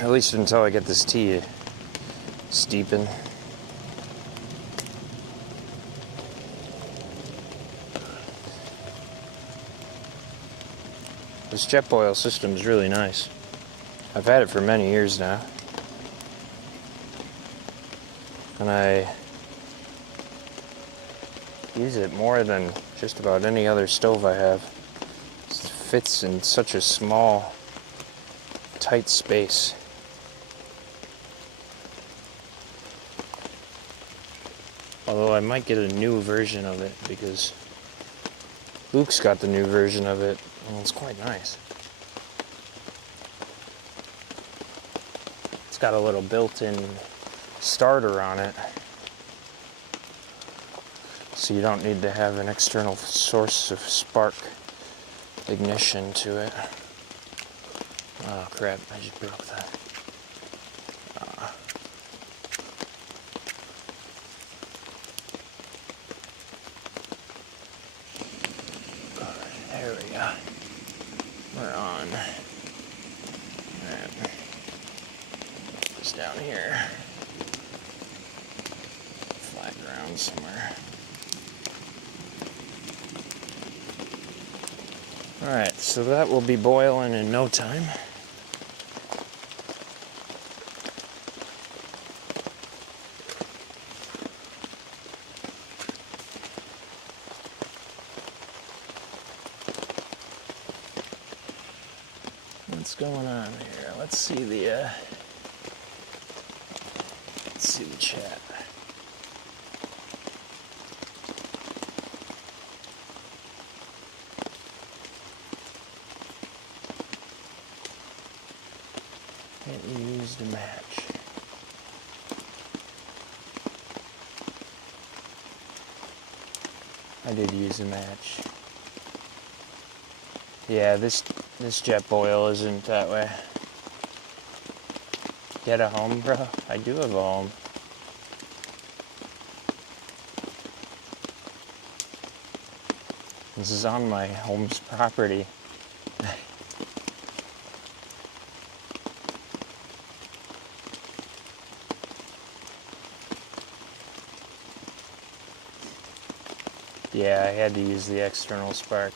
At least until I get this tea steeping. This Jetboil system is really nice. I've had it for many years now. And I use it more than just about any other stove I have. It fits in such a small, tight space. Although I might get a new version of it because Luke's got the new version of it and it's quite nice. It's got a little built-in starter on it, so you don't need to have an external source of spark ignition to it. Oh crap, I just broke that. There we go. We're on. Alright. It's down here. Flat ground somewhere. Alright, so that will be boiling in no time. what's going on here. Let's see the chat. Can't use the match. I did use a match. Yeah, this Jetboil isn't that way. Get a home, bro? I do have a home. This is on my home's property. Yeah, I had to use the external spark.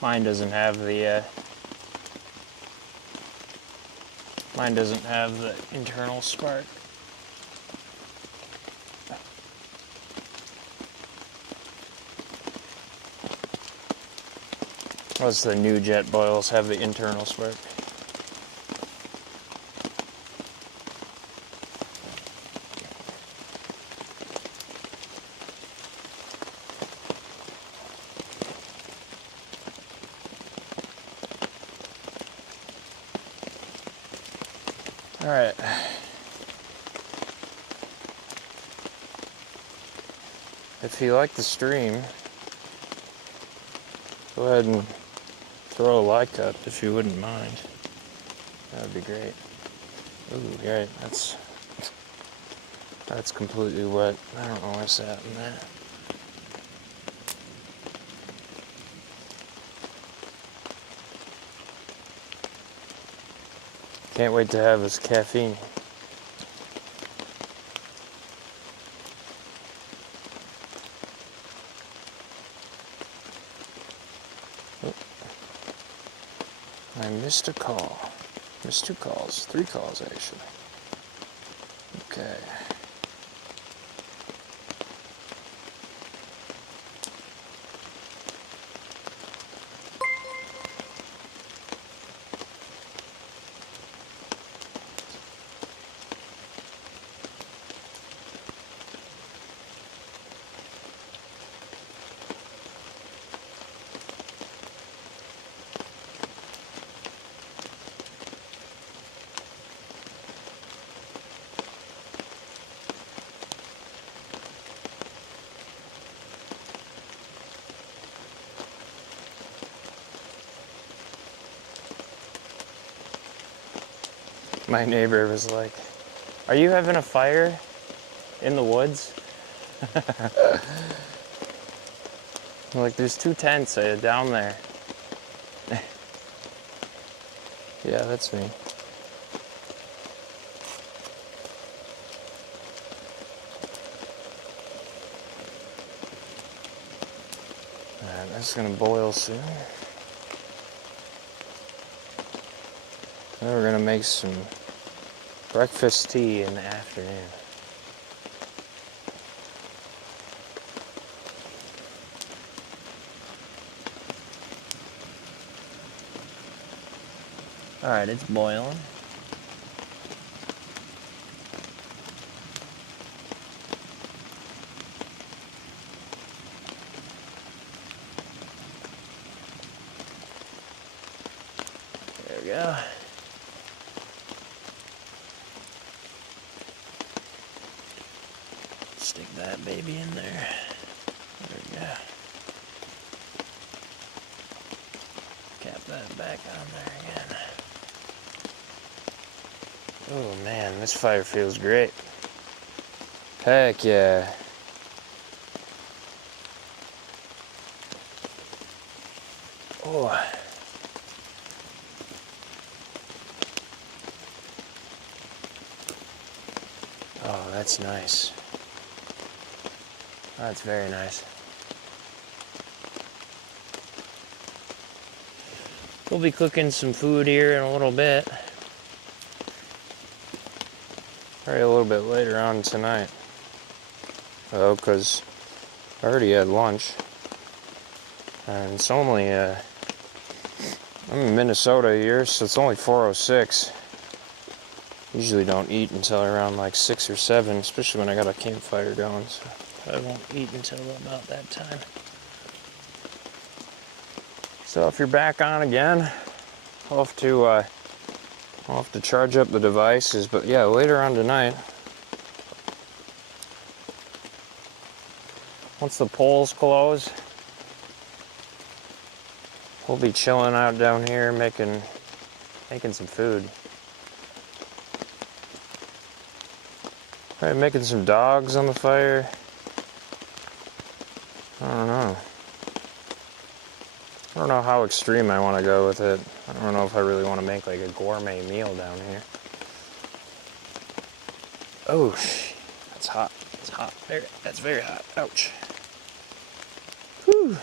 Mine doesn't have the internal spark. Plus the new Jetboils have the internal spark. Alright. If you like the stream, go ahead and throw a like up if you wouldn't mind. That would be great. Ooh, great. That's completely wet. I don't know what's that in that. Can't wait to have this caffeine. Oh. I missed a call. Missed 2 calls. 3 calls, actually. Okay. My neighbor was like, "Are you having a fire in the woods?" I'm like, "There's 2 tents down there." Yeah, that's me. Alright, that's gonna boil soon. Then we're gonna make some breakfast tea in the afternoon. Alright, it's boiling. There we go. Stick that baby in there. There we go. Cap that back on there again. Oh man, this fire feels great. Heck yeah. Oh. Oh, that's nice. That's very nice. We'll be cooking some food here in a little bit. Probably a little bit later on tonight. Oh, because I already had lunch. And it's only, I'm in Minnesota here, so it's only 4:06. Usually don't eat until around like 6 or 7, especially when I got a campfire going. So I won't eat until about that time. So if you're back on again, I'll have to charge up the devices. But yeah, later on tonight, once the polls close, we'll be chilling out down here making some food. Probably making some dogs on the fire. I don't know. I don't know how extreme I want to go with it. I don't know if I really want to make like a gourmet meal down here. Oh, that's hot. It's hot. There, that's very hot. Ouch. Whew.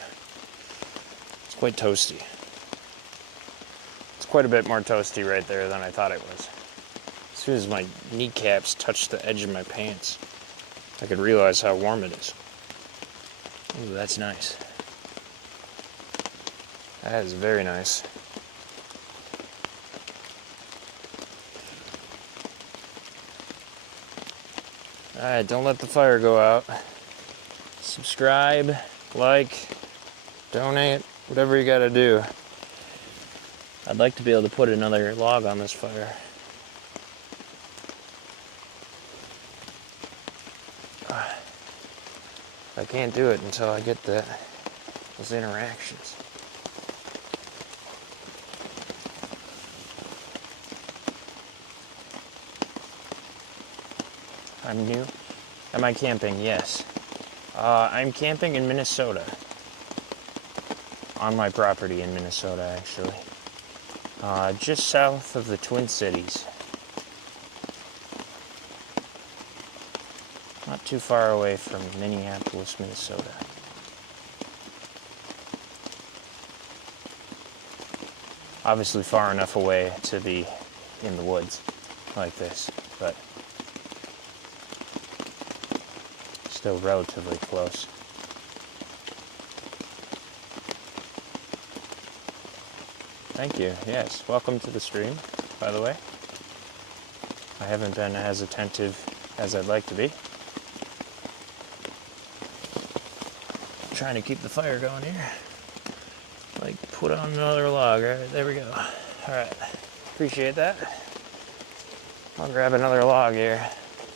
It's quite toasty. It's quite a bit more toasty right there than I thought it was. As soon as my kneecaps touched the edge of my pants, I could realize how warm it is. Ooh, that's nice. That is very nice. Alright, don't let the fire go out. Subscribe, like, donate, whatever you gotta do. I'd like to be able to put another log on this fire. I can't do it until I get those interactions. I'm new. Am I camping? Yes. I'm camping in Minnesota. On my property in Minnesota, actually. Just south of the Twin Cities. Not too far away from Minneapolis, Minnesota. Obviously far enough away to be in the woods like this, but still relatively close. Thank you. Yes, welcome to the stream, by the way. I haven't been as attentive as I'd like to be. Trying to keep the fire going here. Like, put on another log. All right, there we go. All right, appreciate that. I'll grab another log here.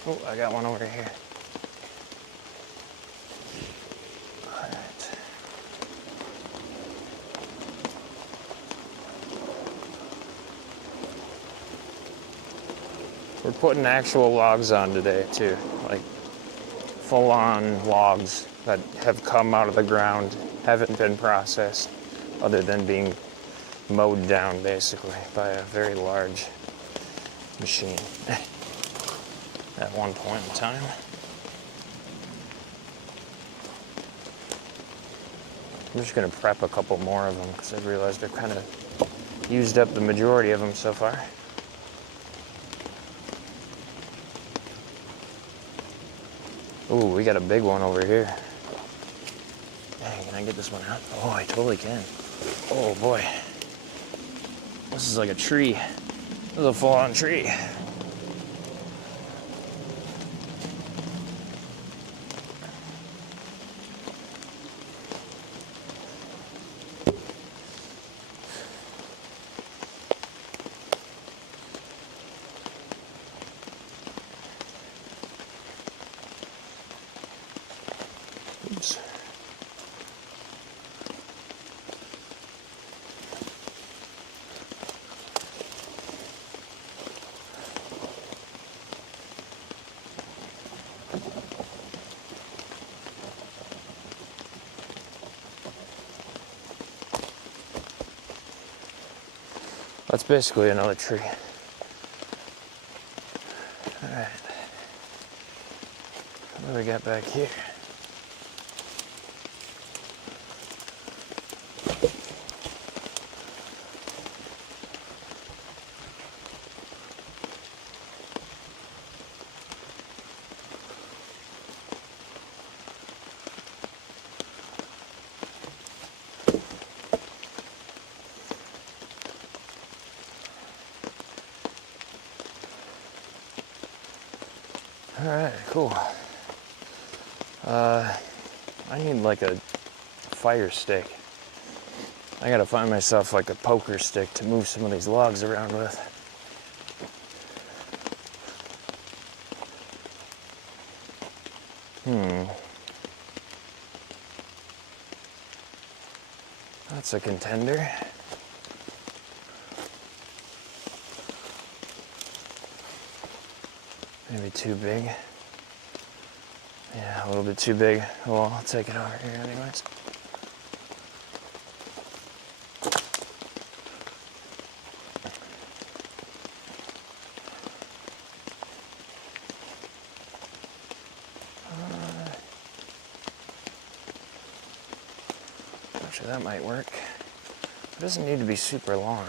Oh, I got one over here. All right. We're putting actual logs on today, too. Like, full-on logs that have come out of the ground, haven't been processed, other than being mowed down, basically, by a very large machine at one point in time. I'm just going to prep a couple more of them, because I realized I've kind of used up the majority of them so far. Ooh, we got a big one over here. Dang, can I get this one out? Oh, I totally can. Oh boy. This is like a tree. This is a full-on tree. Oops. That's basically another tree. All right. What do we got back here? Alright, cool. I need like a fire stick. I gotta find myself like a poker stick to move some of these logs around with. That's a contender. Maybe too big. Yeah, a little bit too big. Well, I'll take it over here anyways. Actually, that might work. It doesn't need to be super long.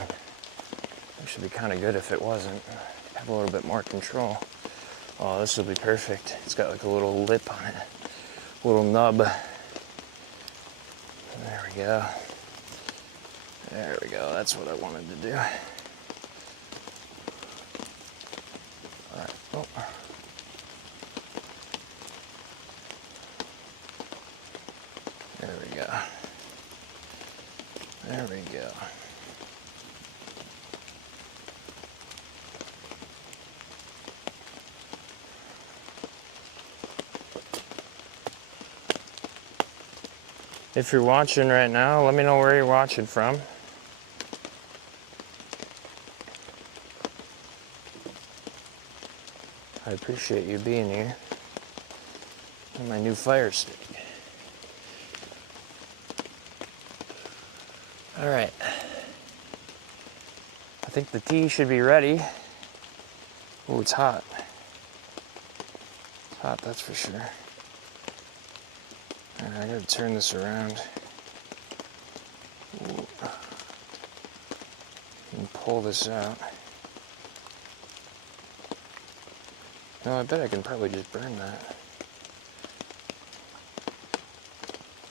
It should be kind of good if it wasn't. Have a little bit more control. Oh, this will be perfect. It's got like a little lip on it. A little nub. There we go. There we go. That's what I wanted to do. All right. Oh. There we go. There we go. If you're watching right now, let me know where you're watching from. I appreciate you being here. And my new fire stick. All right. I think the tea should be ready. Oh, it's hot. It's hot, that's for sure. All right, I gotta turn this around. Ooh. And pull this out. No, I bet I can probably just burn that.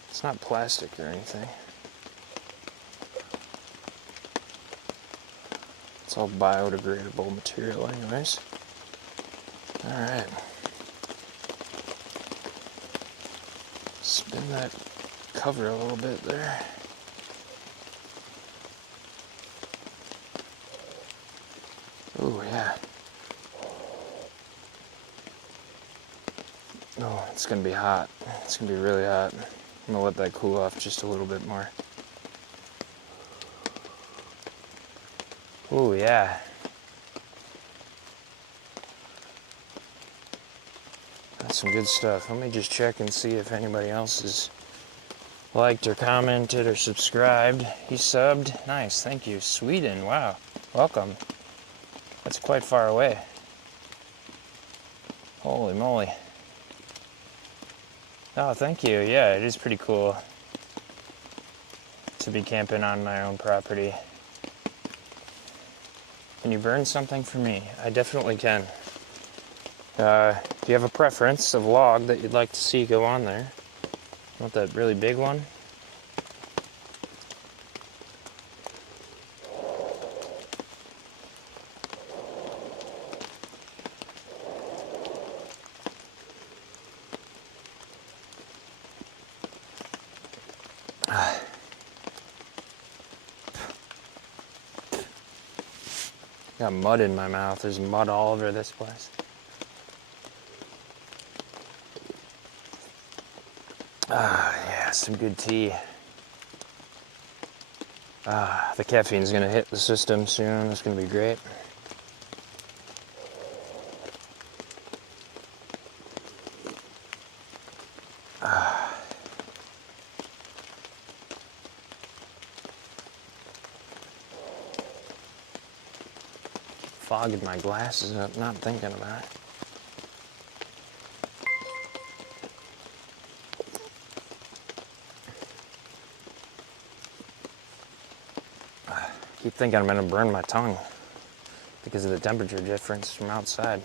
It's not plastic or anything. It's all biodegradable material anyways. All right. Spin that cover a little bit there. Ooh, yeah. Oh, it's gonna be hot. It's gonna be really hot. I'm gonna let that cool off just a little bit more. Ooh, yeah. That's some good stuff. Let me just check and see if anybody else has liked or commented or subscribed. He subbed. Nice, thank you. Sweden, wow. Welcome. That's quite far away. Holy moly. Oh, thank you. Yeah, it is pretty cool to be camping on my own property. Can you burn something for me? I definitely can. Do you have a preference of log that you'd like to see go on there? Want that really big one? Got mud in my mouth. There's mud all over this place. Ah, yeah, some good tea. Ah, the caffeine's gonna hit the system soon. It's gonna be great. Fogging my glasses up, not thinking about it. Keep thinking I'm gonna burn my tongue because of the temperature difference from outside.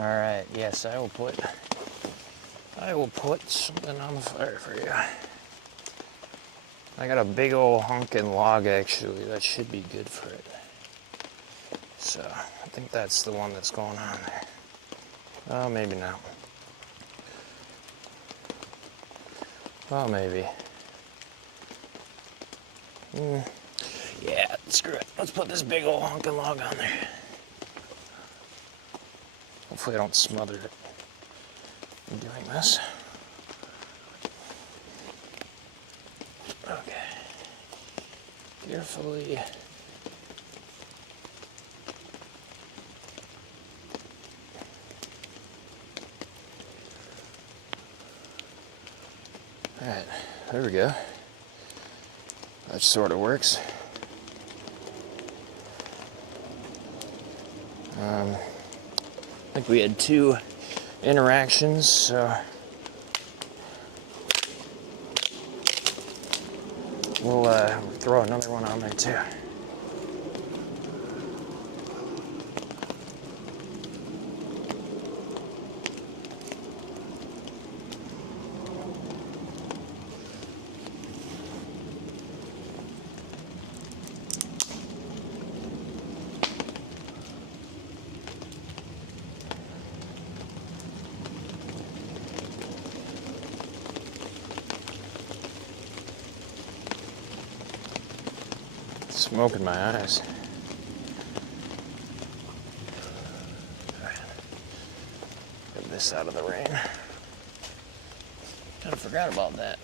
Alright, yes, I will put something on the fire for you. I got a big old honkin' log actually, that should be good for it. So, I think that's the one that's going on there. Oh, maybe not. Oh, maybe. Yeah, screw it. Let's put this big old honkin' log on there. Hopefully I don't smother it in doing this. Okay. Carefully. Alright, there we go. That sort of works. I think we had 2 interactions, so we'll throw another one on there too. Smoke in my eyes. Get this out of the rain. Kind of forgot about that.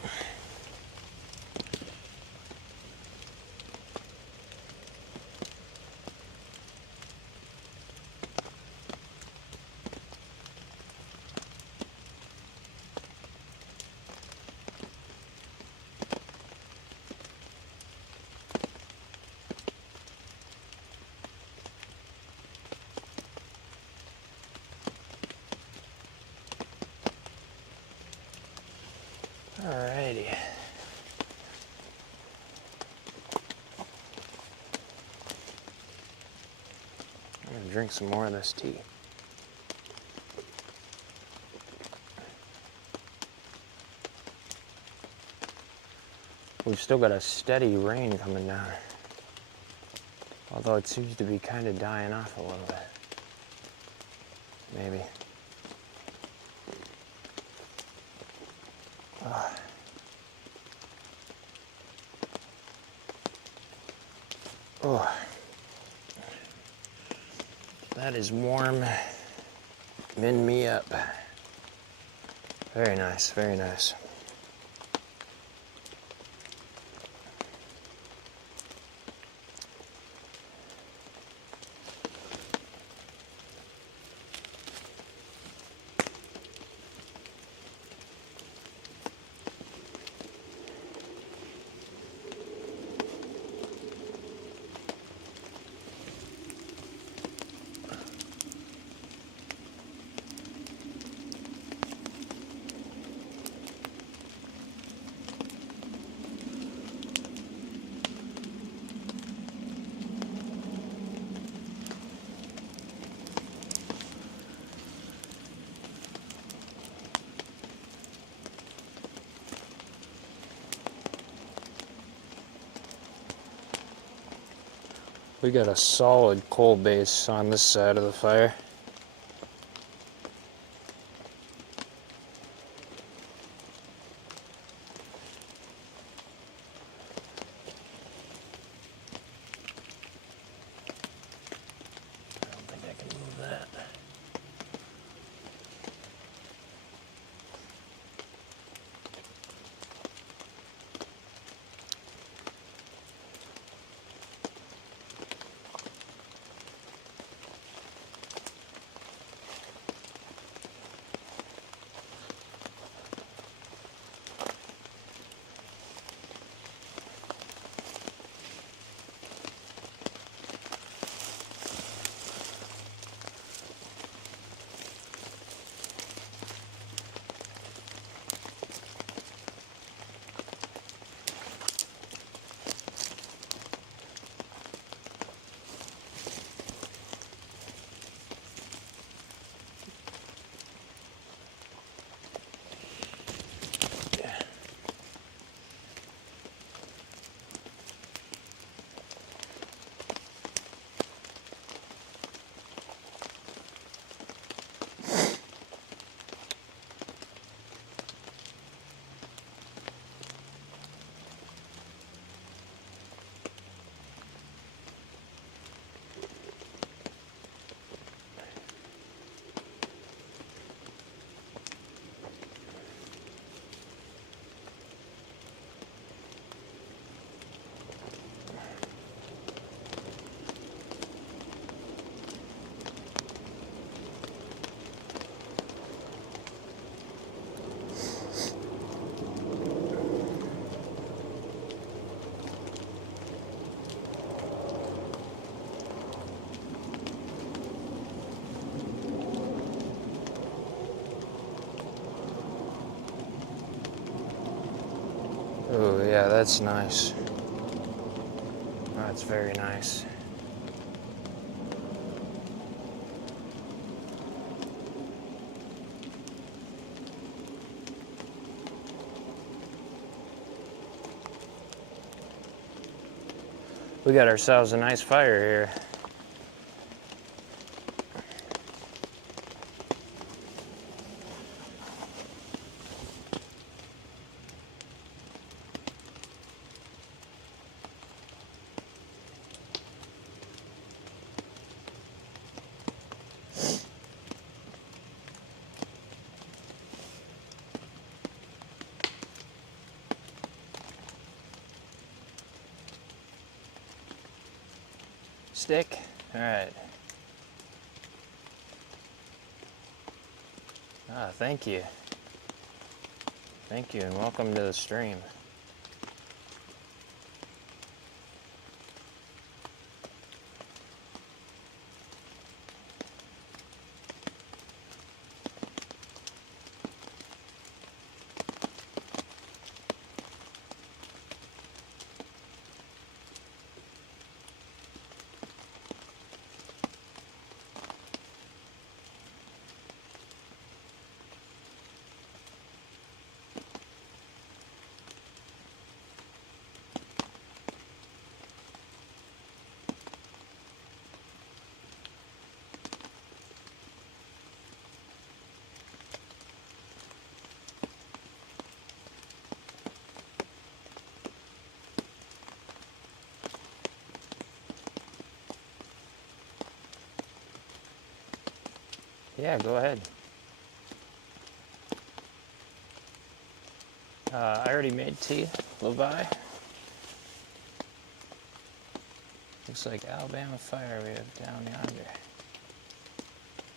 Alrighty. I'm gonna drink some more of this tea. We've still got a steady rain coming down. Although it seems to be kind of dying off a little bit. Maybe. Oh, that is warm. Mend me up. Very nice, very nice. We got a solid coal base on this side of the fire. I don't think I can move that. Oh yeah, that's nice. That's very nice. We got ourselves a nice fire here. Stick? Alright. Ah, thank you. Thank you, and welcome to the stream. Yeah, go ahead. I already made tea, Levi. Looks like Alabama fire we have down yonder.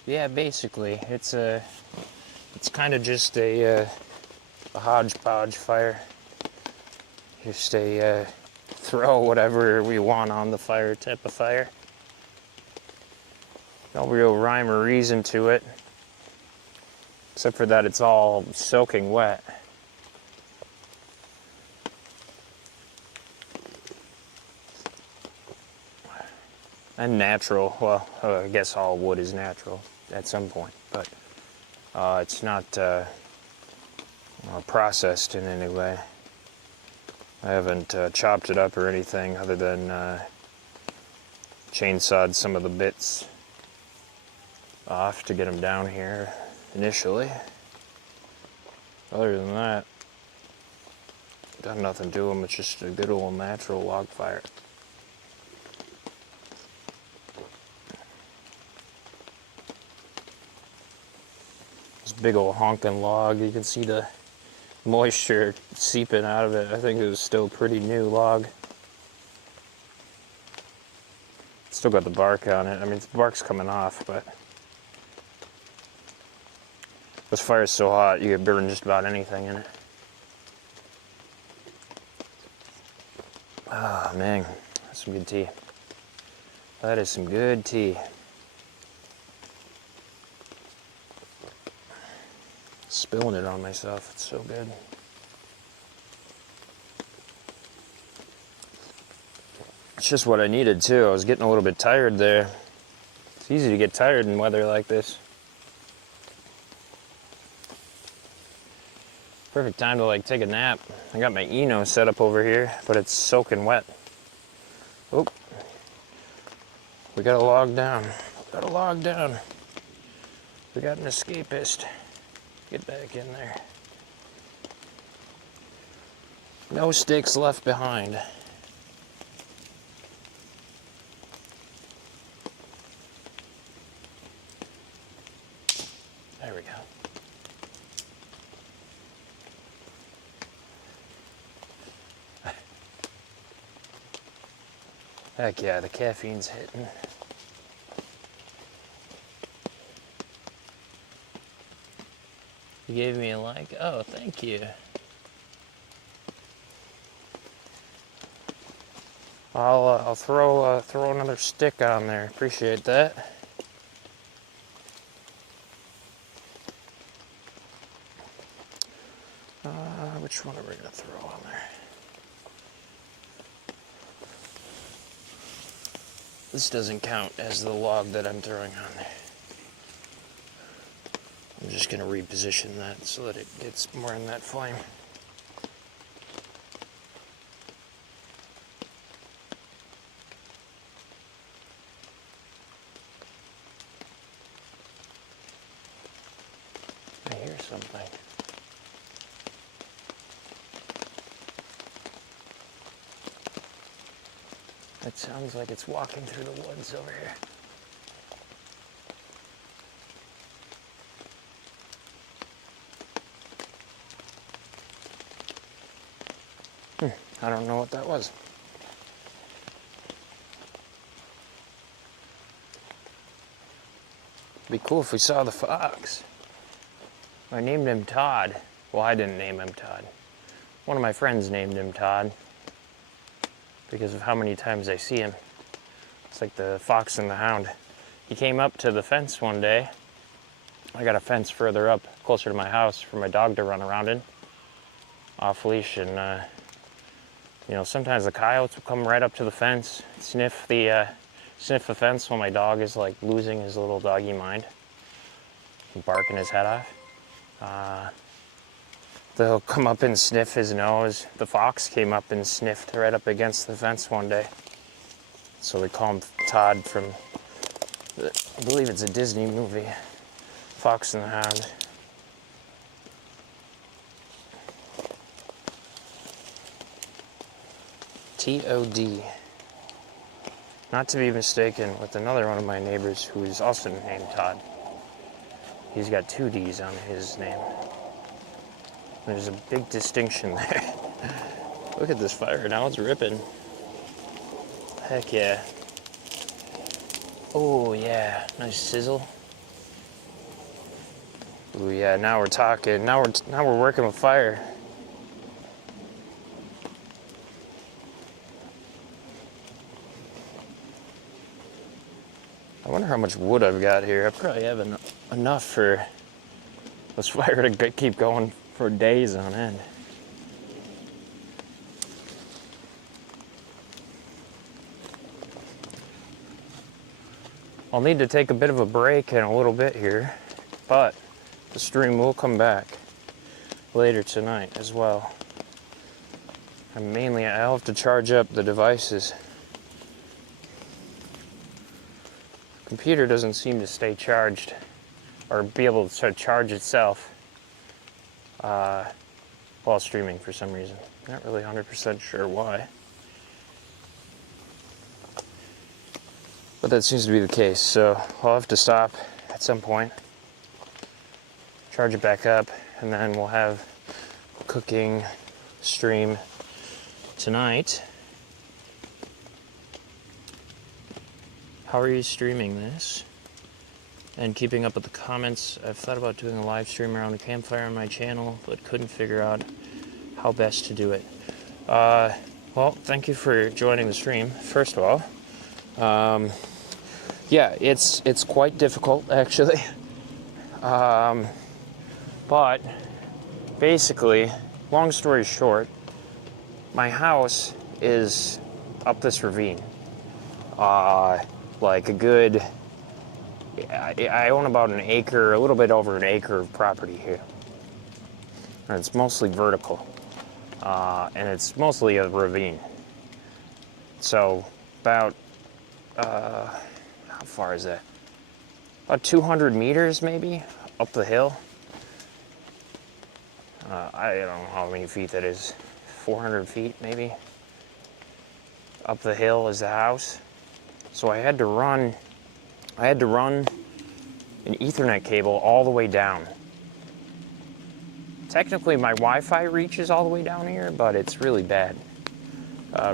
Yeah, basically, it's kind of just a hodgepodge fire. Just a throw whatever we want on the fire type of fire. No real rhyme or reason to it, except for that it's all soaking wet. And natural. Well, I guess all wood is natural at some point, but it's not processed in any way. I haven't chopped it up or anything other than chainsawed some of the bits off to get them down here initially. Other than that, done nothing to them. It's just a good old natural log fire. This big old honking log, you can see the moisture seeping out of it. I think it was still a pretty new log. Still got the bark on it. I mean, the bark's coming off, but this fire's so hot you can burn just about anything in it. Ah, man, that's some good tea. That is some good tea. Spilling it on myself, it's so good. It's just what I needed too. I was getting a little bit tired there. It's easy to get tired in weather like this. Perfect time to like take a nap. I got my Eno set up over here, but it's soaking wet. Oh, we got a log down. Got a log down. We got an escapist. Get back in there. No sticks left behind. There we go. Heck yeah, the caffeine's hitting. You gave me a like? Oh, thank you. I'll throw another stick on there. Appreciate that. Which one are we gonna throw on there? This doesn't count as the log that I'm throwing on there. I'm just going to reposition that so that it gets more in that flame. I hear something. It sounds like it's walking through the woods over here. I don't know what that was. It'd be cool if we saw the fox. I named him Todd. Well, I didn't name him Todd. One of my friends named him Todd because of how many times I see him. It's like the fox and the hound. He came up to the fence one day. I got a fence further up, closer to my house, for my dog to run around in, off leash, and you know, sometimes the coyotes will come right up to the fence, sniff the fence when my dog is like losing his little doggy mind, and barking his head off. They'll come up and sniff his nose. The fox came up and sniffed right up against the fence one day. So we call him Todd from, I believe it's a Disney movie, Fox and the Hound. T-O-D. Not to be mistaken with another one of my neighbors who is also named Todd. He's got 2 D's on his name. There's a big distinction there. Look at this fire, now it's ripping. Heck yeah. Oh yeah, nice sizzle. Oh yeah, now we're talking. Now we're working with fire. I wonder how much wood I've got here. I probably have enough for this fire to keep going for days on end. I'll need to take a bit of a break in a little bit here, but the stream will come back later tonight as well. And mainly I'll have to charge up the devices. Computer doesn't seem to stay charged or be able to charge itself while streaming for some reason. Not really 100% sure why. But that seems to be the case, so I'll have to stop at some point, charge it back up, and then we'll have a cooking stream tonight. How are you streaming this? And keeping up with the comments, I've thought about doing a live stream around a campfire on my channel, but couldn't figure out how best to do it. Well, thank you for joining the stream, first of all. Yeah, it's quite difficult, actually. But basically, long story short, my house is up this ravine. Like a good, I own about an acre, a little bit over an acre of property here. And it's mostly vertical. And it's mostly a ravine. So about, how far is that? About 200 meters maybe up the hill. I don't know how many feet that is. 400 feet maybe. Up the hill is the house. So I had to run an Ethernet cable all the way down. Technically my Wi-Fi reaches all the way down here, but it's really bad.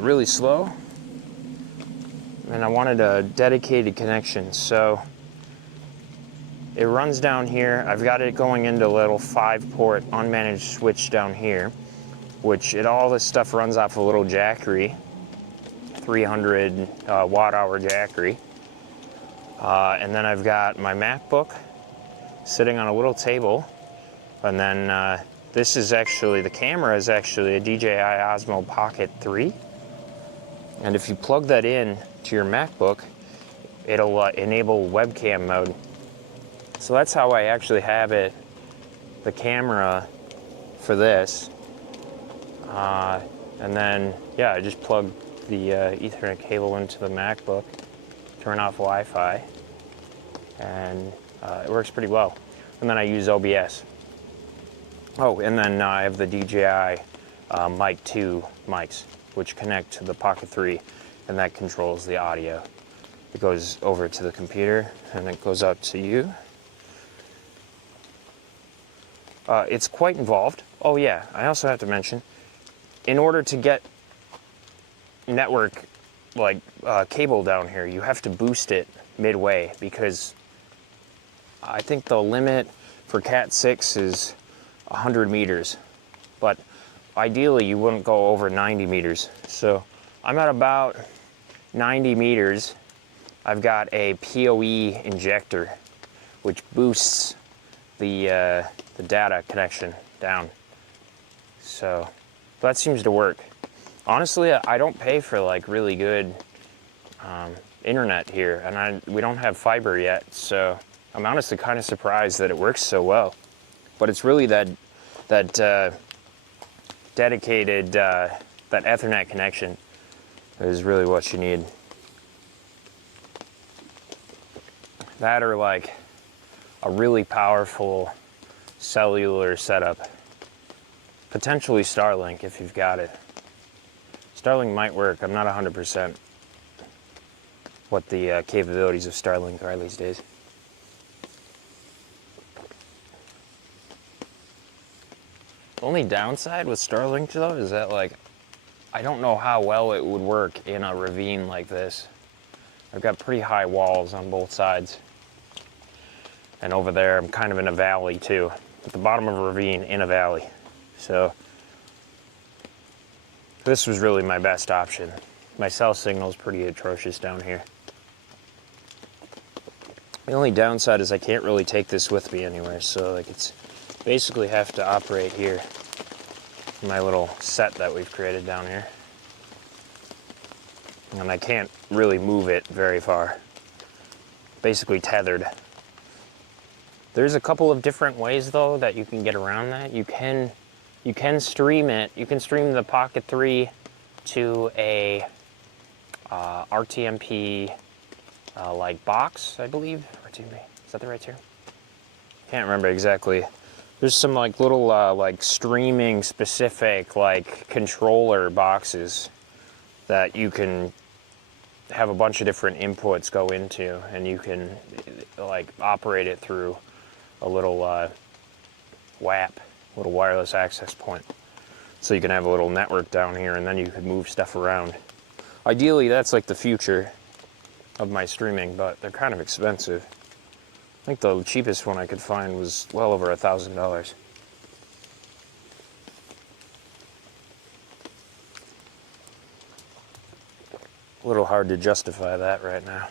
Really slow. And I wanted a dedicated connection, so it runs down here. I've got it going into a little 5-port unmanaged switch down here, which all this stuff runs off a little Jackery, 300 watt-hour Jackery. And then I've got my MacBook sitting on a little table, and then this is actually, the camera is actually a DJI Osmo Pocket 3. And if you plug that in to your MacBook, it'll enable webcam mode. So that's how I actually have it, the camera for this. And then, yeah, I just plug the Ethernet cable into the MacBook, turn off Wi-Fi, and it works pretty well. And then I use OBS. Oh, and then I have the DJI Mic 2 mics, which connect to the Pocket 3, and that controls the audio. It goes over to the computer, and it goes up to you. It's quite involved. Oh yeah, I also have to mention, in order to get network like cable down here, you have to boost it midway, because I think the limit for Cat 6 is 100 meters, but ideally you wouldn't go over 90 meters. So I'm at about 90 meters. I've got a PoE injector, which boosts the data connection down. So that seems to work. Honestly, I don't pay for like really good internet here, and we don't have fiber yet, so I'm honestly kind of surprised that it works so well. But it's really that dedicated, that Ethernet connection is really what you need. That, or like a really powerful cellular setup. Potentially Starlink if you've got it. Starlink might work. I'm not 100% what the capabilities of Starlink are these days. The only downside with Starlink though is that, like, I don't know how well it would work in a ravine like this. I've got pretty high walls on both sides. And over there, I'm kind of in a valley too. At the bottom of a ravine in a valley. So this was really my best option. My cell signal is pretty atrocious down here. The only downside is I can't really take this with me anywhere. So like, it's basically have to operate here. My little set that we've created down here. And I can't really move it very far. Basically tethered. There's a couple of different ways though that you can get around that. You can stream it. You can stream the Pocket 3 to a RTMP like box, I believe. RTMP, is that the right term? Can't remember exactly. There's some like little like streaming specific like controller boxes that you can have a bunch of different inputs go into, and you can like operate it through a little WAP, little wireless access point. So you can have a little network down here, and then you could move stuff around. Ideally, that's like the future of my streaming, but they're kind of expensive. I think the cheapest one I could find was well over $1,000. A little hard to justify that right now.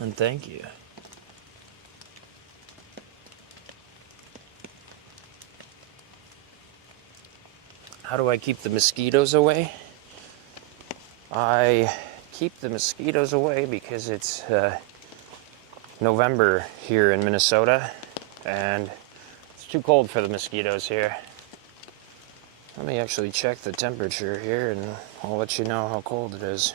And thank you. How do I keep the mosquitoes away? I keep the mosquitoes away because it's November here in Minnesota, and it's too cold for the mosquitoes here. Let me actually check the temperature here, and I'll let you know how cold it is.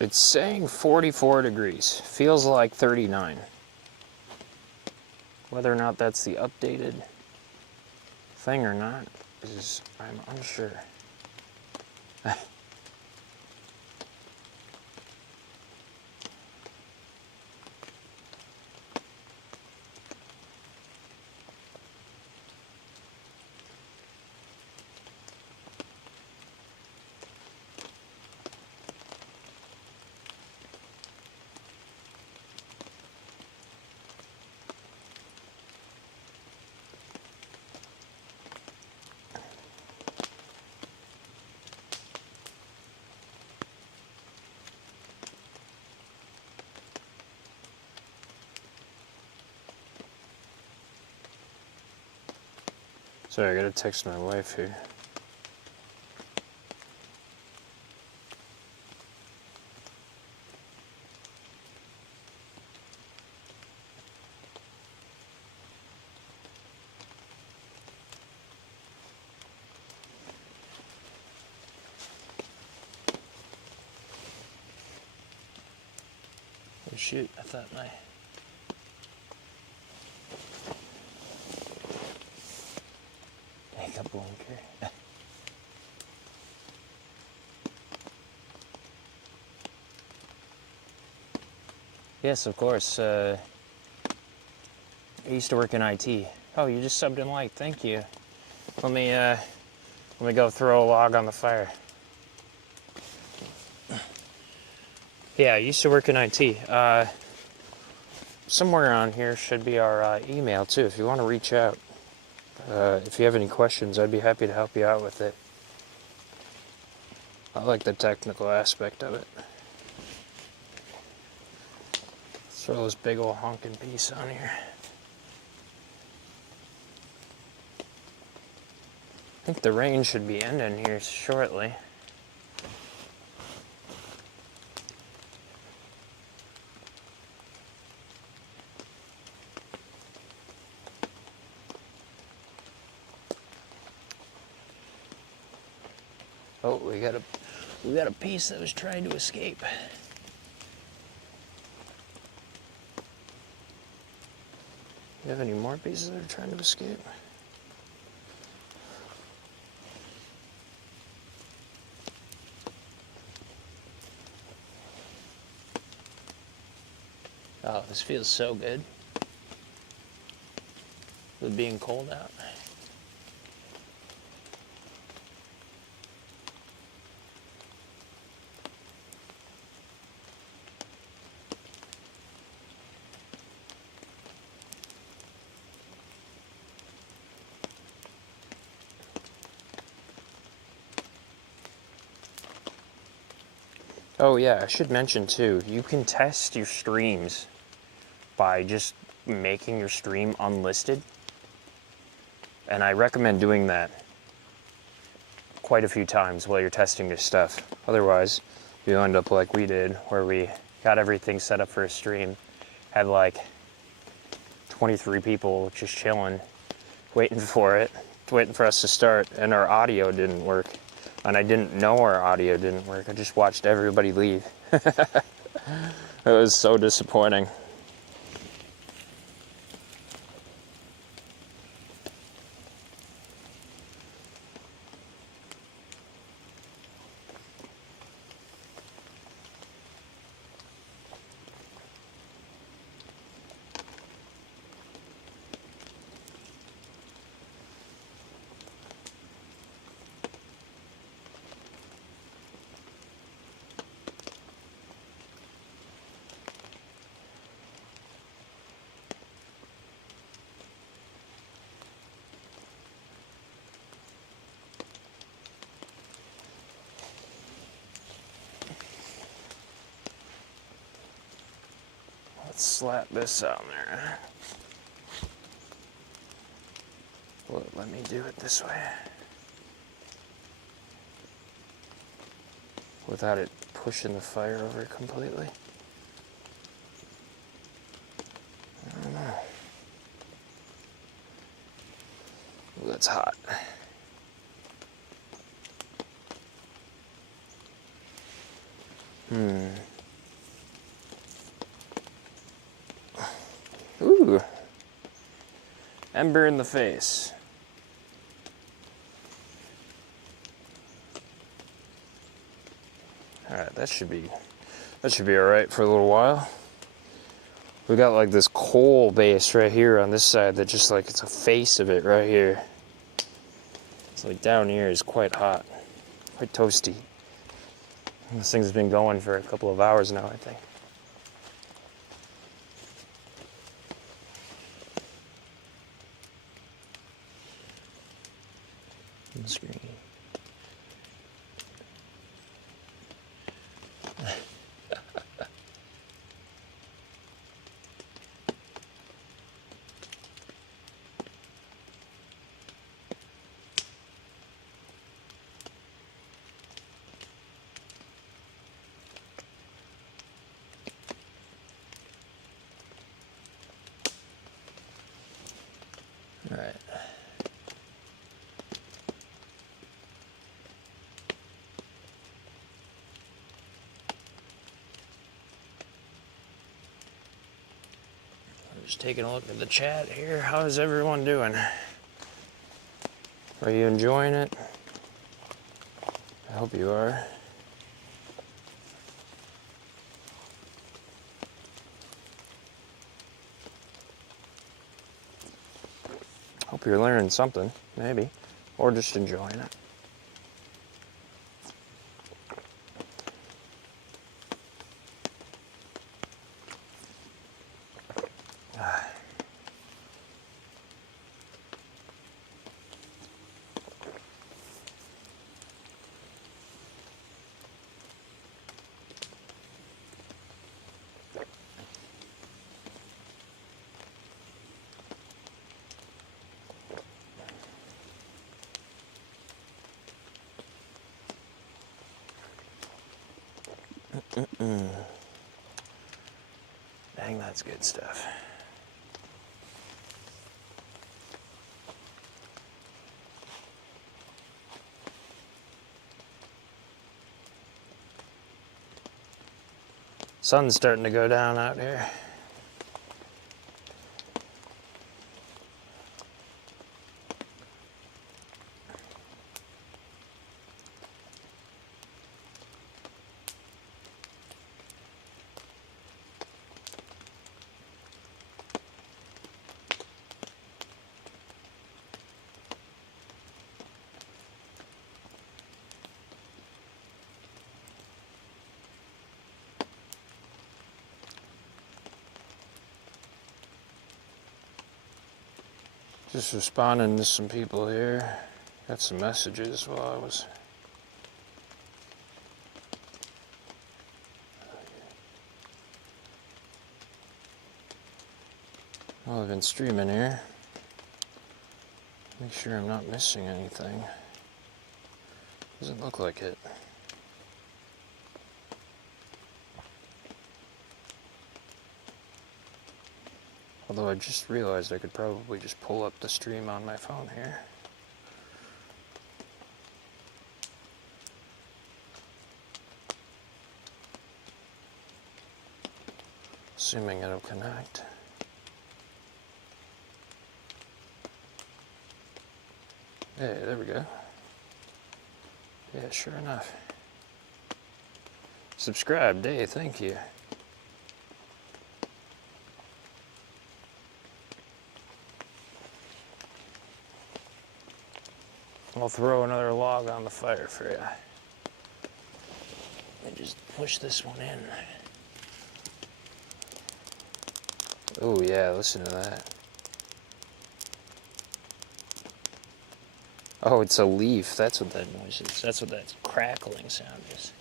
It's saying 44 degrees. Feels like 39. Whether or not that's the updated thing or not is, I'm unsure. Sorry, I gotta text my wife here. Oh shoot, I thought my... Makeup blinker. Yes, of course. I used to work in IT. Oh, you just subbed in light. Thank you. Let me go throw a log on the fire. Yeah, I used to work in IT. Somewhere on here should be our email too. If you want to reach out, if you have any questions, I'd be happy to help you out with it. I like the technical aspect of it. Let's throw this big old honking piece on here. I think the rain should be ending here shortly. Oh, we got a piece that was trying to escape. You have any more pieces that are trying to escape? Oh, this feels so good. With being cold out. Oh yeah, I should mention too, you can test your streams by just making your stream unlisted. And I recommend doing that quite a few times while you're testing your stuff. Otherwise, you end up like we did, where we got everything set up for a stream, had like 23 people just chilling, waiting for us to start, and our audio didn't work. And I didn't know our audio didn't work. I just watched everybody leave. It was so disappointing. Let's slap this on there. Well, let me do it this way. Without it pushing the fire over completely. I don't know. Ooh, that's hot. Ooh. Ember in the face. Alright, that should be alright for a little while. We got like this coal base right here on this side that just like, it's a face of it right here. It's like down here is quite hot, quite toasty. And this thing's been going for a couple of hours now, I think. Screen. All right. I'm just taking a look at the chat here. How is everyone doing? Are you enjoying it? I hope you are. Hope you're learning something, maybe, or just enjoying it. Dang, that's good stuff. Sun's starting to go down out here. Just responding to some people here. Got some messages while I was... While I've been streaming here. Make sure I'm not missing anything. Doesn't look like it. Although I just realized I could probably just pull up the stream on my phone here. Assuming it'll connect. Hey, there we go. Yeah, sure enough. Subscribed, hey, thank you. I'll throw another log on the fire for you. And just push this one in. Oh yeah, listen to that. Oh, it's a leaf. That's what that noise is. That's what that crackling sound is.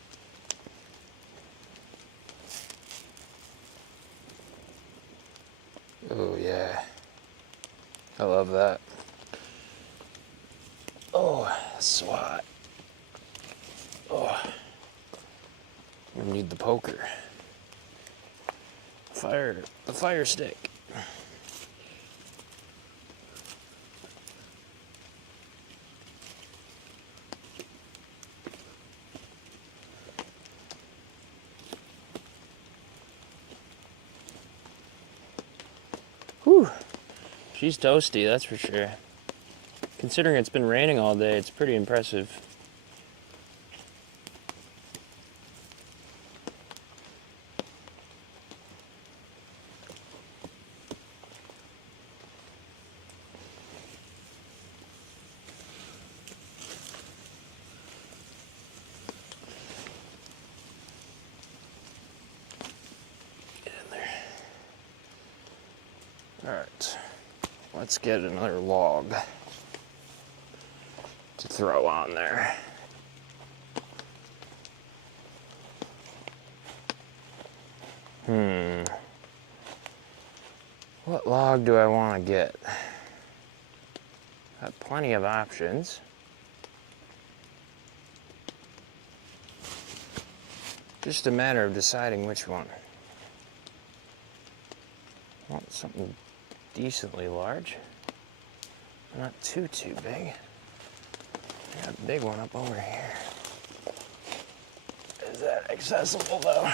Oh yeah. I love that. Oh, SWAT. Oh. We need the poker. The fire stick. Whew. She's toasty, that's for sure. Considering it's been raining all day, it's pretty impressive. Get in there. Alright. Let's get another log to throw on there. What log do I want to get? Got plenty of options. Just a matter of deciding which one. I want something decently large. Not too big. I got a big one up over here. Is that accessible though?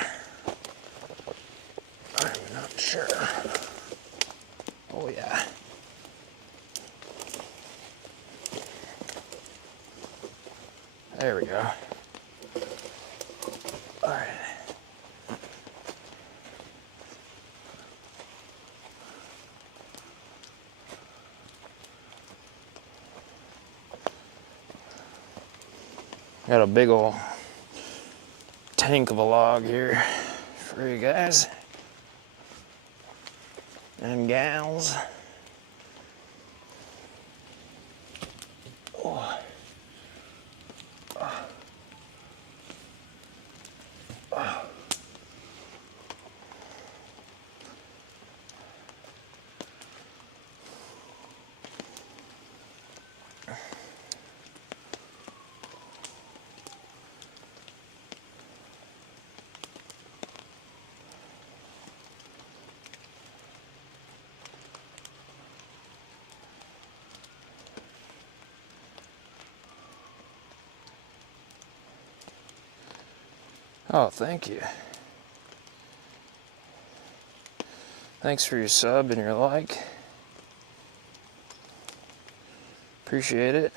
I'm not sure. Oh yeah. There we go. All right. Got a big old tank of a log here for you guys and gals. Oh. Oh, thank you. Thanks for your sub and your like. Appreciate it.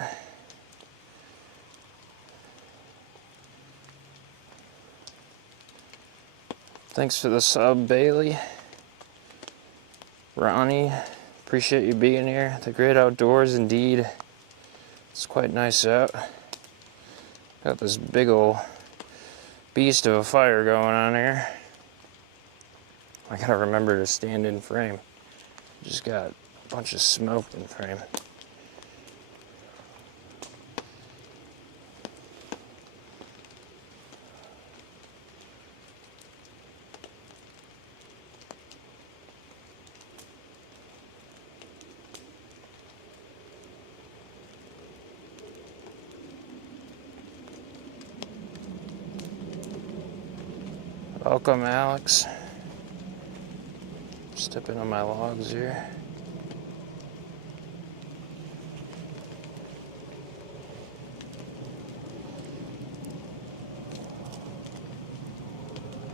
Thanks for the sub, Bailey. Ronnie, appreciate you being here. The great outdoors indeed. It's quite nice out. Got this big old beast of a fire going on here. I gotta remember to stand in frame. Just got a bunch of smoke in frame. Welcome, Alex. Stepping on my logs here.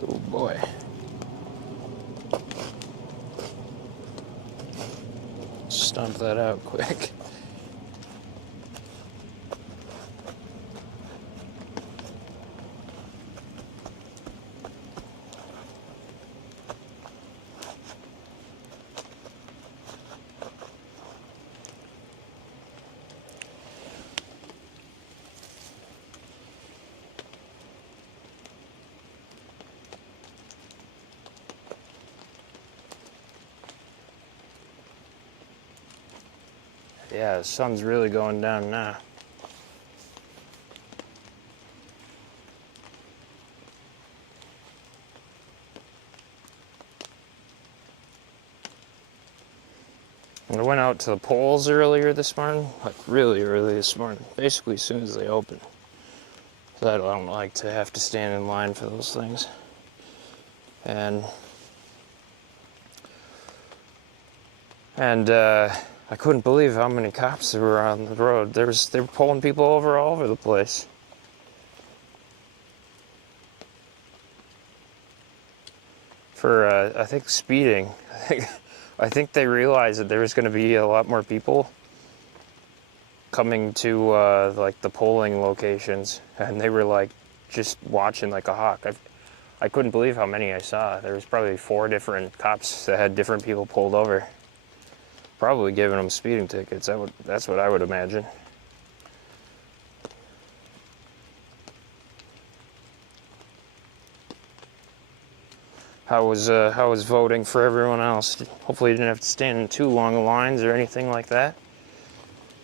Oh boy. Stomp that out quick. Yeah, the sun's really going down now. I went out to the polls earlier this morning, like really early this morning, basically as soon as they open. So I don't like to have to stand in line for those things. And I couldn't believe how many cops there were on the road. They were pulling people over all over the place. For I think speeding. I think they realized that there was going to be a lot more people coming to like the polling locations, and they were like just watching like a hawk. I couldn't believe how many I saw. There was probably 4 different cops that had different people pulled over. Probably giving them speeding tickets. That's what I would imagine. How was voting for everyone else? Hopefully you didn't have to stand in too long lines or anything like that.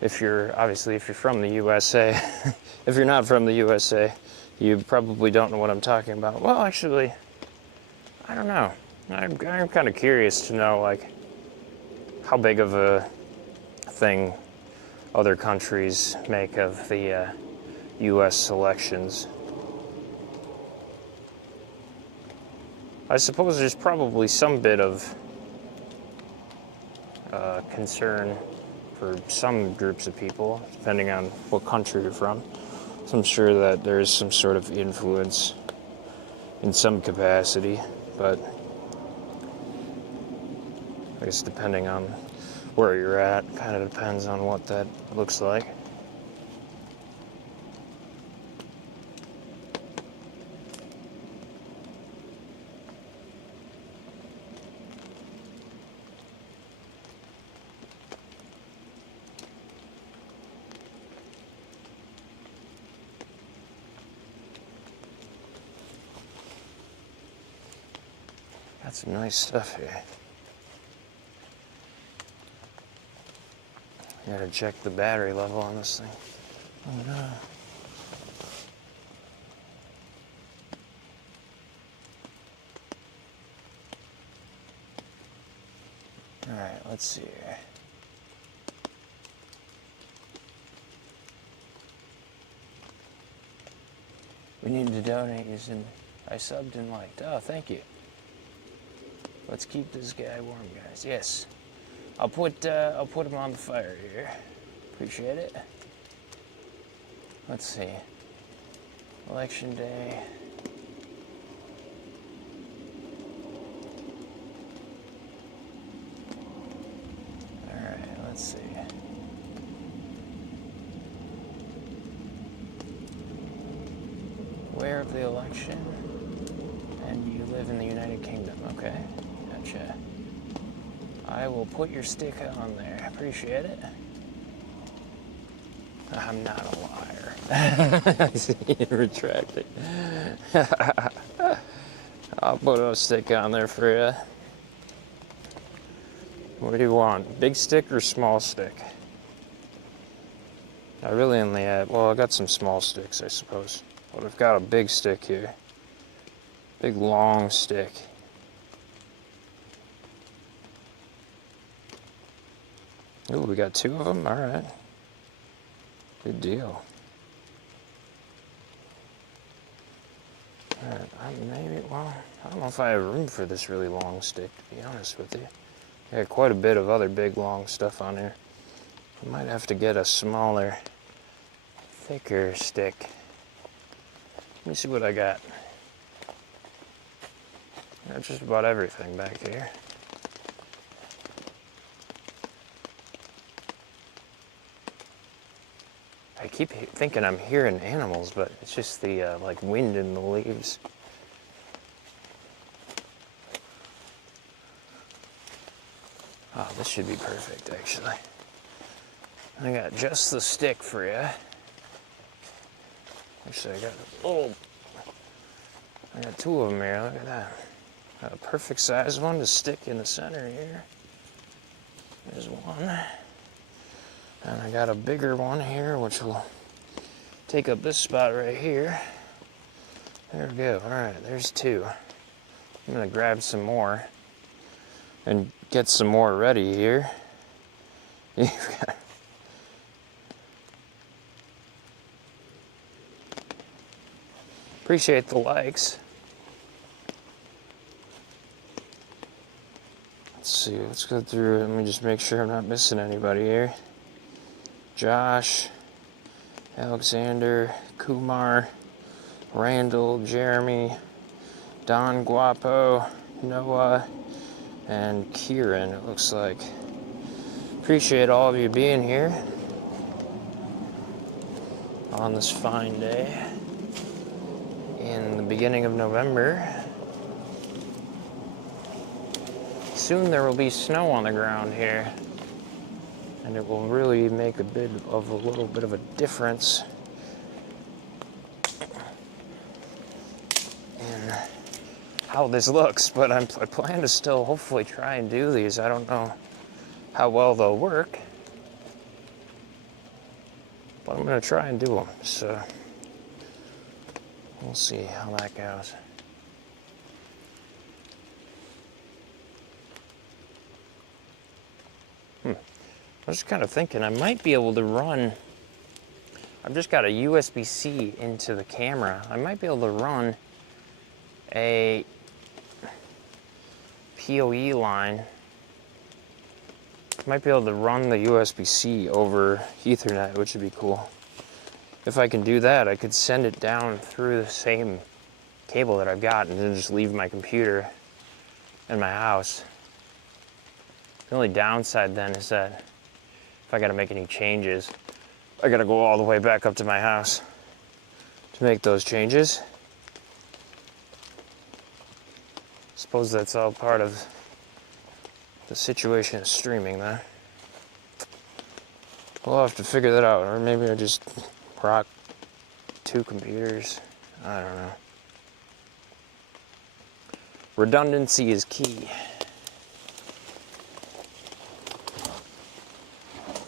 If you're from the USA. If you're not from the USA, you probably don't know what I'm talking about. Well, actually, I don't know. I'm kind of curious to know like how big of a thing other countries make of the U.S. elections. I suppose there's probably some bit of concern for some groups of people, depending on what country you're from. So I'm sure that there is some sort of influence in some capacity, but I guess depending on where you're at, kind of depends on what that looks like. Got some nice stuff here. Gotta check the battery level on this thing. Oh no. Alright, let's see here. We need to donate using I subbed and liked. Oh, thank you. Let's keep this guy warm, guys. Yes. I'll put him on the fire here. Appreciate it. Let's see. Election day. Alright, let's see. Where of the election? And you live in the United Kingdom, okay. Gotcha. I will put your stick on there. Appreciate it. I'm not a liar. I see you retracting. I'll put a stick on there for you. What do you want? Big stick or small stick? I really only have, well, I got some small sticks, I suppose. But I've got a big stick here. Big long stick. Ooh, we got two of them? Alright. Good deal. Alright, maybe, well, I don't know if I have room for this really long stick, to be honest with you. I got quite a bit of other big long stuff on here. I might have to get a smaller, thicker stick. Let me see what I got. Got just about everything back here. I keep thinking I'm hearing animals, but it's just the like wind in the leaves. Oh, this should be perfect, actually. I got just the stick for you. Actually, I got two of them here. Look at that. Got a perfect size one to stick in the center here. There's one. And I got a bigger one here, which will take up this spot right here. There we go. All right, there's two. I'm gonna grab some more and get some more ready here. Appreciate the likes. Let's see, let's go through it. Let me just make sure I'm not missing anybody here. Josh, Alexander, Kumar, Randall, Jeremy, Don Guapo, Noah, and Kieran, it looks like. Appreciate all of you being here on this fine day in the beginning of November. Soon there will be snow on the ground here, and it will really make a little bit of a difference in how this looks. But I plan to still hopefully try and do these. I don't know how well they'll work, but I'm gonna try and do them. So we'll see how that goes. I was just kind of thinking I might be able to run, I've just got a USB-C into the camera. I might be able to run a PoE line Might be able to run the USB-C over Ethernet, which would be cool. If I can do that, I could send it down through the same cable that I've got and then just leave my computer in my house. The only downside then is that if I gotta make any changes, I gotta go all the way back up to my house to make those changes. Suppose that's all part of the situation of streaming then. We'll have to figure that out, or maybe I just rock 2 computers. I don't know. Redundancy is key.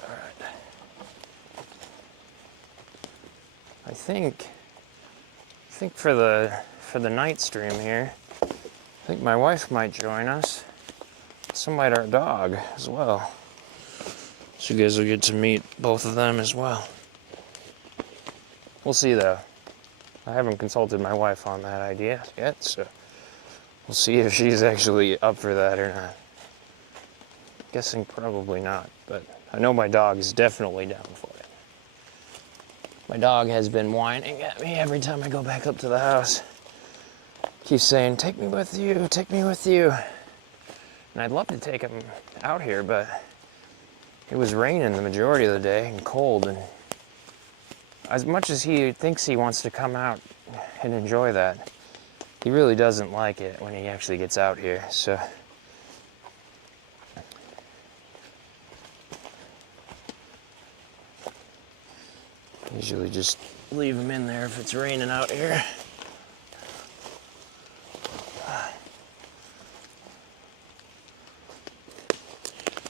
Alright. I think for the night stream here, I think my wife might join us. So might our dog as well. So you guys will get to meet both of them as well. We'll see though. I haven't consulted my wife on that idea yet, so we'll see if she's actually up for that or not. Guessing probably not, but I know my dog is definitely down for it. My dog has been whining at me every time I go back up to the house. Keeps saying, take me with you, take me with you. And I'd love to take him out here, but it was raining the majority of the day and cold, and as much as he thinks he wants to come out and enjoy that, he really doesn't like it when he actually gets out here, so. Usually just leave him in there if it's raining out here.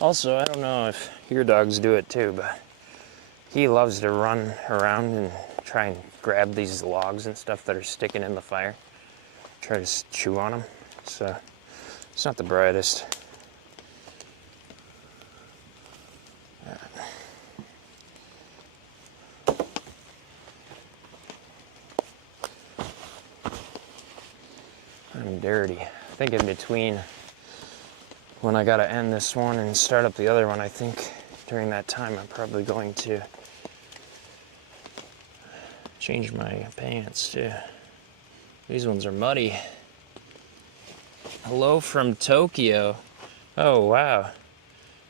Also, I don't know if your dogs do it too, but he loves to run around and try and grab these logs and stuff that are sticking in the fire. Try to chew on them. So it's not the brightest. I'm dirty. I think in between when I gotta end this one and start up the other one, I think during that time I'm probably going to change my pants too. These ones are muddy. Hello from Tokyo. Oh wow.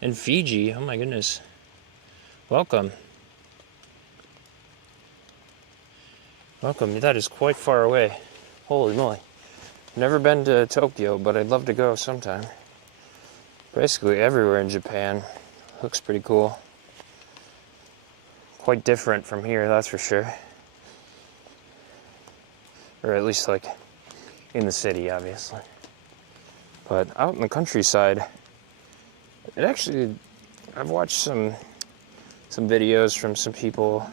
And Fiji, oh my goodness. Welcome. Welcome, that is quite far away. Holy moly. Never been to Tokyo, but I'd love to go sometime. Basically everywhere in Japan looks pretty cool. Quite different from here, that's for sure. Or at least like in the city, obviously. But out in the countryside, it actually, I've watched some videos from some people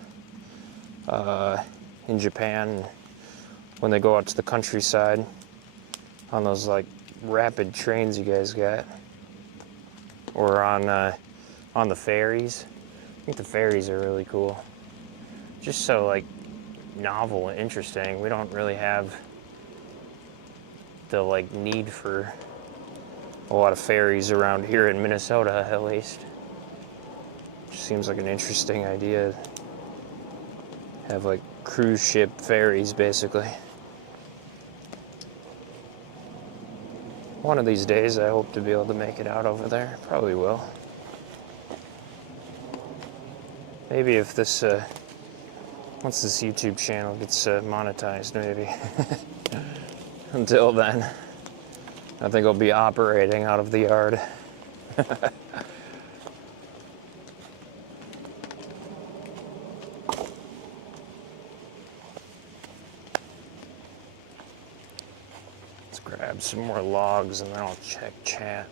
in Japan when they go out to the countryside on those like rapid trains you guys got, or on the ferries. I think the ferries are really cool. Just so like novel and interesting. We don't really have the like need for a lot of ferries around here in Minnesota, at least. Just seems like an interesting idea. Have like cruise ship ferries, basically. One of these days, I hope to be able to make it out over there. Probably will. Maybe if this, once this YouTube channel gets monetized, maybe. Until then, I think I'll be operating out of the yard. Let's grab some more logs and then I'll check chat.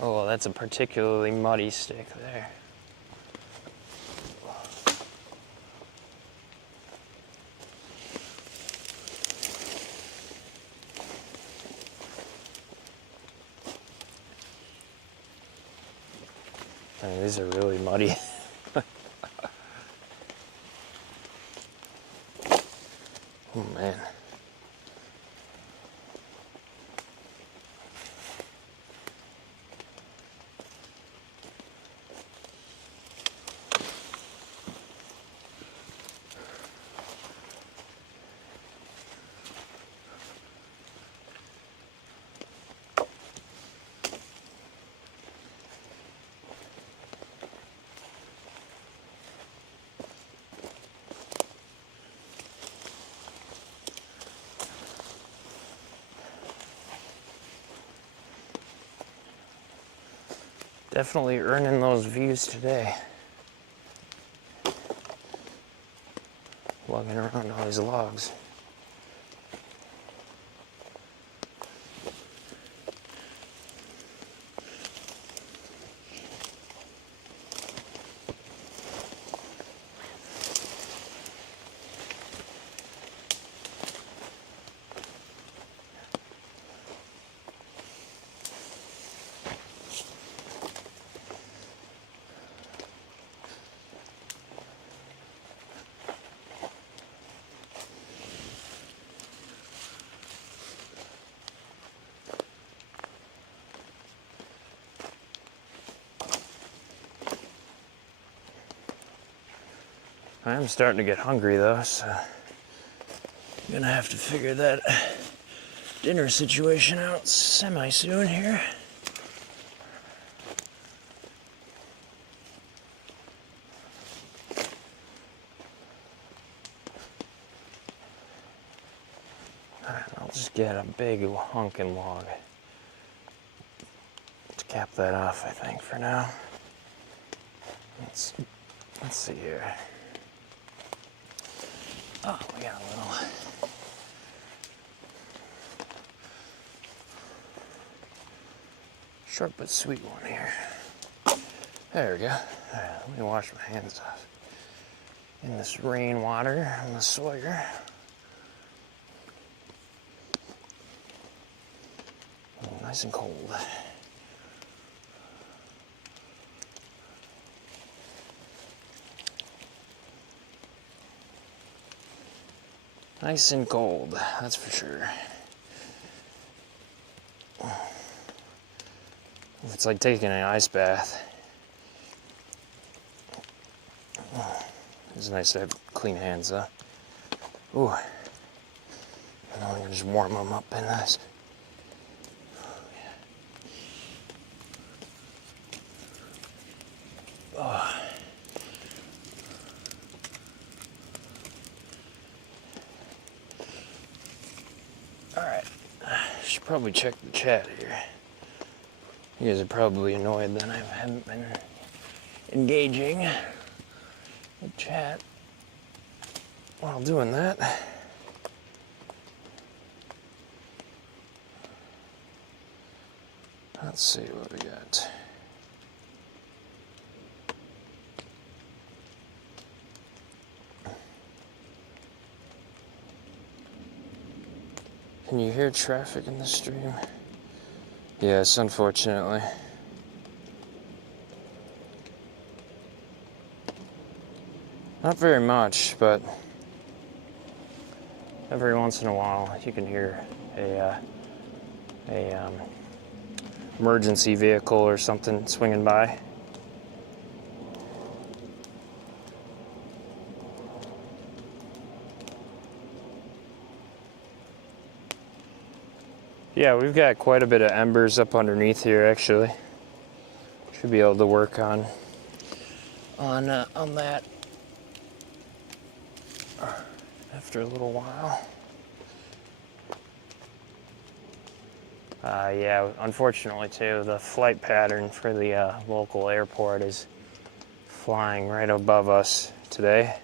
Oh, that's a particularly muddy stick there. I mean, these are really muddy. Oh man. Definitely earning those views today. Lugging around all these logs. I am starting to get hungry though, so I'm gonna have to figure that dinner situation out semi-soon here. I'll just get a big honking log to cap that off, I think, for now. Let's see here. Oh, we got a little short but sweet one here. There we go. All right, let me wash my hands off in this rainwater on the Sawyer. Oh, nice and cold. Nice and cold, that's for sure. It's like taking an ice bath. It's nice to have clean hands, though. Ooh. And then we can just warm them up in this. Oh. Alright. Should probably check the chat here. You guys are probably annoyed that I haven't been engaging with chat while doing that. Let's see what we got. Can you hear traffic in the stream? Yes, unfortunately. Not very much, but every once in a while you can hear a emergency vehicle or something swinging by. Yeah, we've got quite a bit of embers up underneath here, actually. Should be able to work on that after a little while. Yeah, unfortunately too, the flight pattern for the local airport is flying right above us today.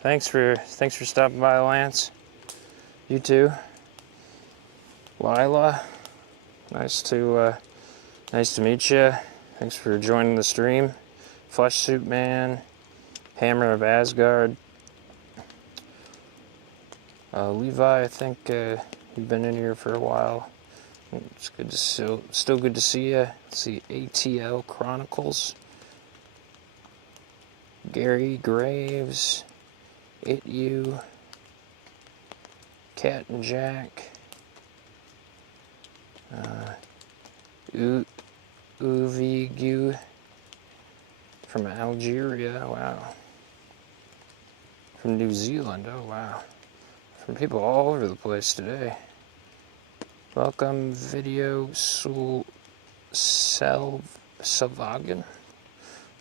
Thanks for stopping by, Lance. You too. Lila, nice to meet you. Thanks for joining the stream. Flesh Suit Man, Hammer of Asgard, Levi. I think you've been in here for a while. It's good to still good to see you. Let's see, ATL Chronicles, Gary Graves, It You, Cat and Jack, Uvigu from Algeria, wow. From New Zealand, oh wow. From people all over the place today. Welcome, Video Selvagen.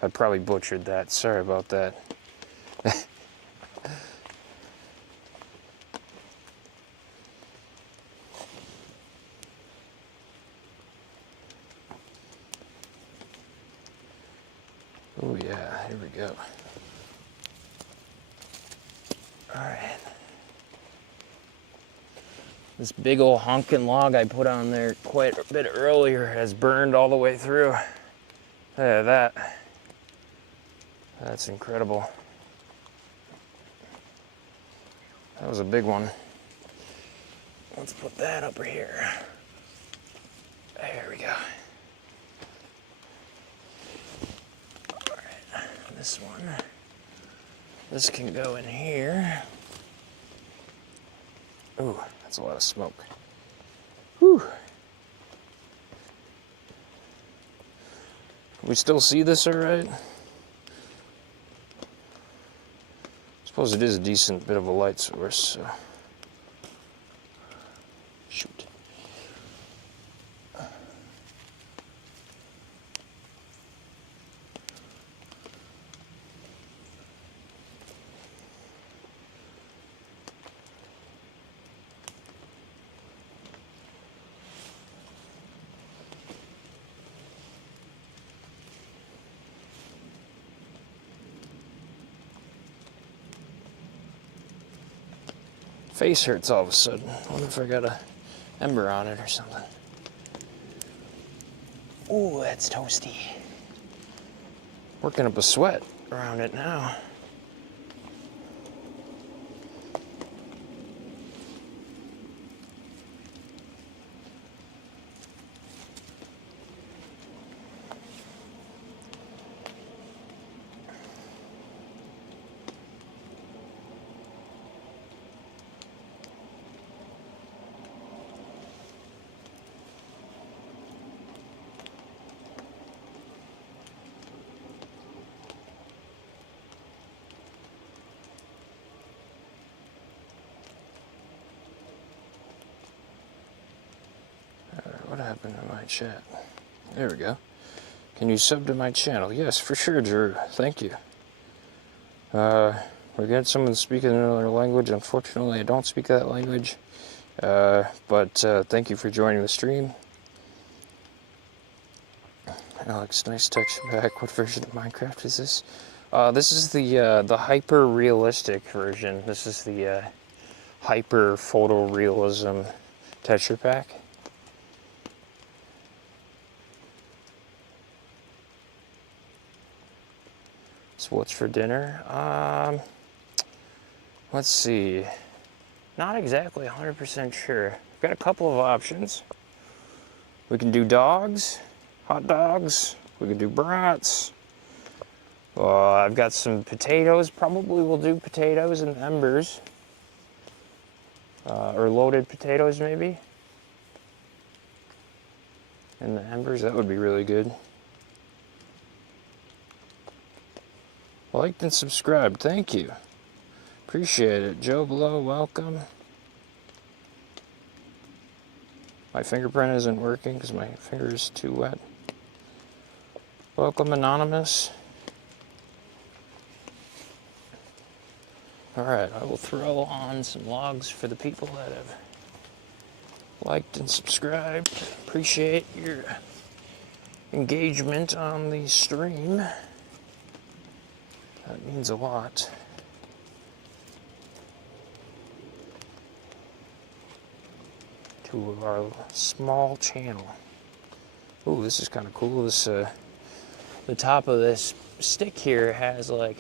I probably butchered that, sorry about that. Oh yeah, here we go. Alright. This big old honkin' log I put on there quite a bit earlier has burned all the way through. Look at that. That's incredible. That was a big one. Let's put that over here. There we go. Alright, this one. This can go in here. Ooh, that's a lot of smoke. Whew. We still see this all right? Suppose it is a decent bit of a light source, so. Shoot. Face hurts all of a sudden. I wonder if I got a ember on it or something. Ooh, that's toasty. Working up a sweat around it now. What happened to my chat? There we go. Can you sub to my channel? Yes, for sure, Drew. Thank you. We're getting someone speaking another language. Unfortunately, I don't speak that language. But thank you for joining the stream. Alex, nice texture back. What version of Minecraft is this? This is the hyper realistic version. This is the hyper photorealism texture pack. So what's for dinner? Let's see. Not exactly 100% sure. We've got a couple of options. We can do dogs, hot dogs. We can do brats. I've got some potatoes. Probably we'll do potatoes and embers. Or loaded potatoes maybe. And the embers, that would be really good. Liked and subscribed, thank you. Appreciate it. Joe Blow, welcome. My fingerprint isn't working because my finger is too wet. Welcome, Anonymous. Alright, I will throw on some logs for the people that have liked and subscribed. Appreciate your engagement on the stream. That means a lot. To our small channel. Ooh, this is kind of cool. This the top of this stick here has like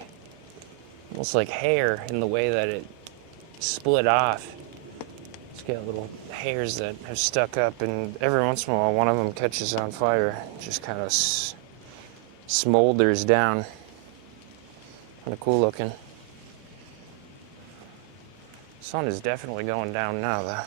almost like hair in the way that it split off. It's got little hairs that have stuck up, and every once in a while one of them catches on fire. It just kind of smolders down. Kind of cool looking. Sun is definitely going down now, though.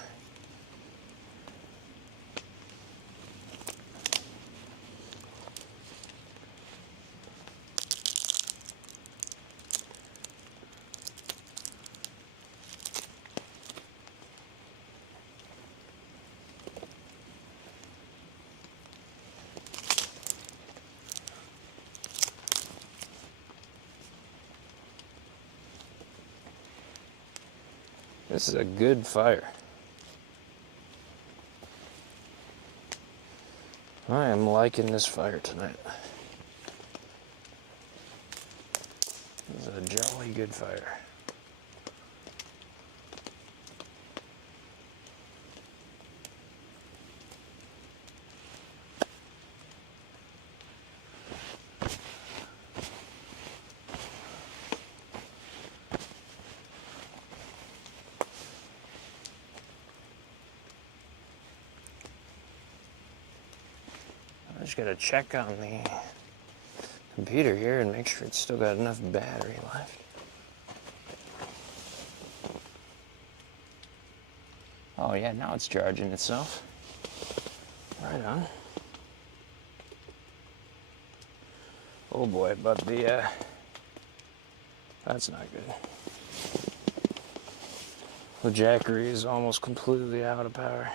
This is a good fire. I am liking this fire tonight. This is a jolly good fire. I just gotta check on the computer here and make sure it's still got enough battery left. Oh yeah, now it's charging itself. Right on. Oh boy, but that's not good. The Jackery is almost completely out of power.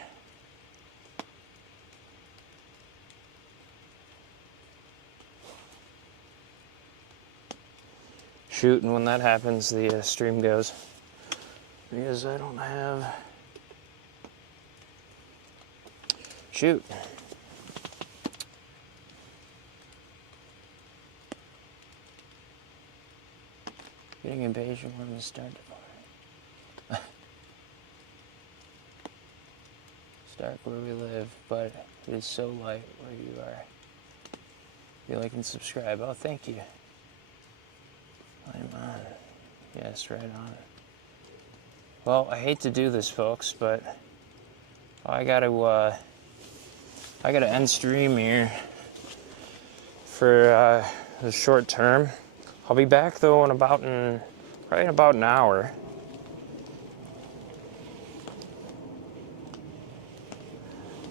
Shoot, and when that happens, the stream goes. Because I don't have... Shoot. Getting impatient when we start to fire. Start where we live, but it is so light where you are. If you like and subscribe. Oh, thank you. I'm on. Yes, right on. Well, I hate to do this, folks, but I gotta end stream here for the short term. I'll be back though in probably in about an hour.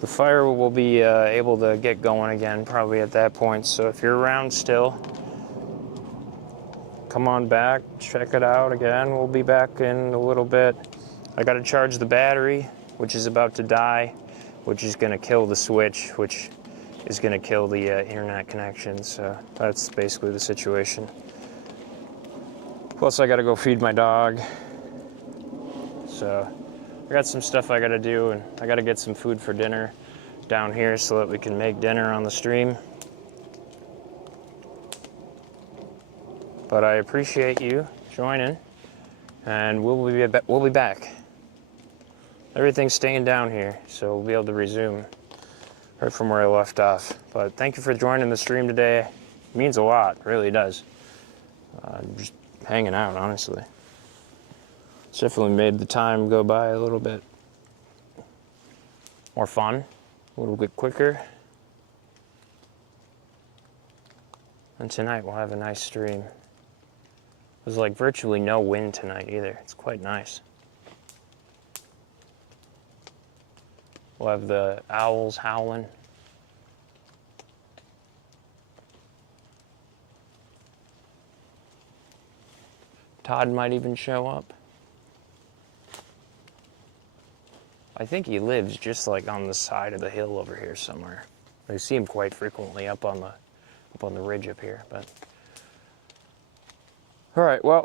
The fire will be able to get going again probably at that point. So if you're around still, come on back, check it out again. We'll be back in a little bit. I gotta charge the battery, which is about to die, which is gonna kill the switch, which is gonna kill the internet connection. So that's basically the situation. Plus I gotta go feed my dog. So I got some stuff I gotta do, and I gotta get some food for dinner down here so that we can make dinner on the stream. But I appreciate you joining, and we'll be back. Everything's staying down here, so we'll be able to resume right from where I left off. But thank you for joining the stream today. It means a lot, it really does. Just hanging out, honestly. It's definitely made the time go by a little bit more fun, a little bit quicker. And tonight we'll have a nice stream. There's like virtually no wind tonight either. It's quite nice. We'll have the owls howling. Todd might even show up. I think he lives just like on the side of the hill over here somewhere. I see him quite frequently up on the ridge up here, but all right, well,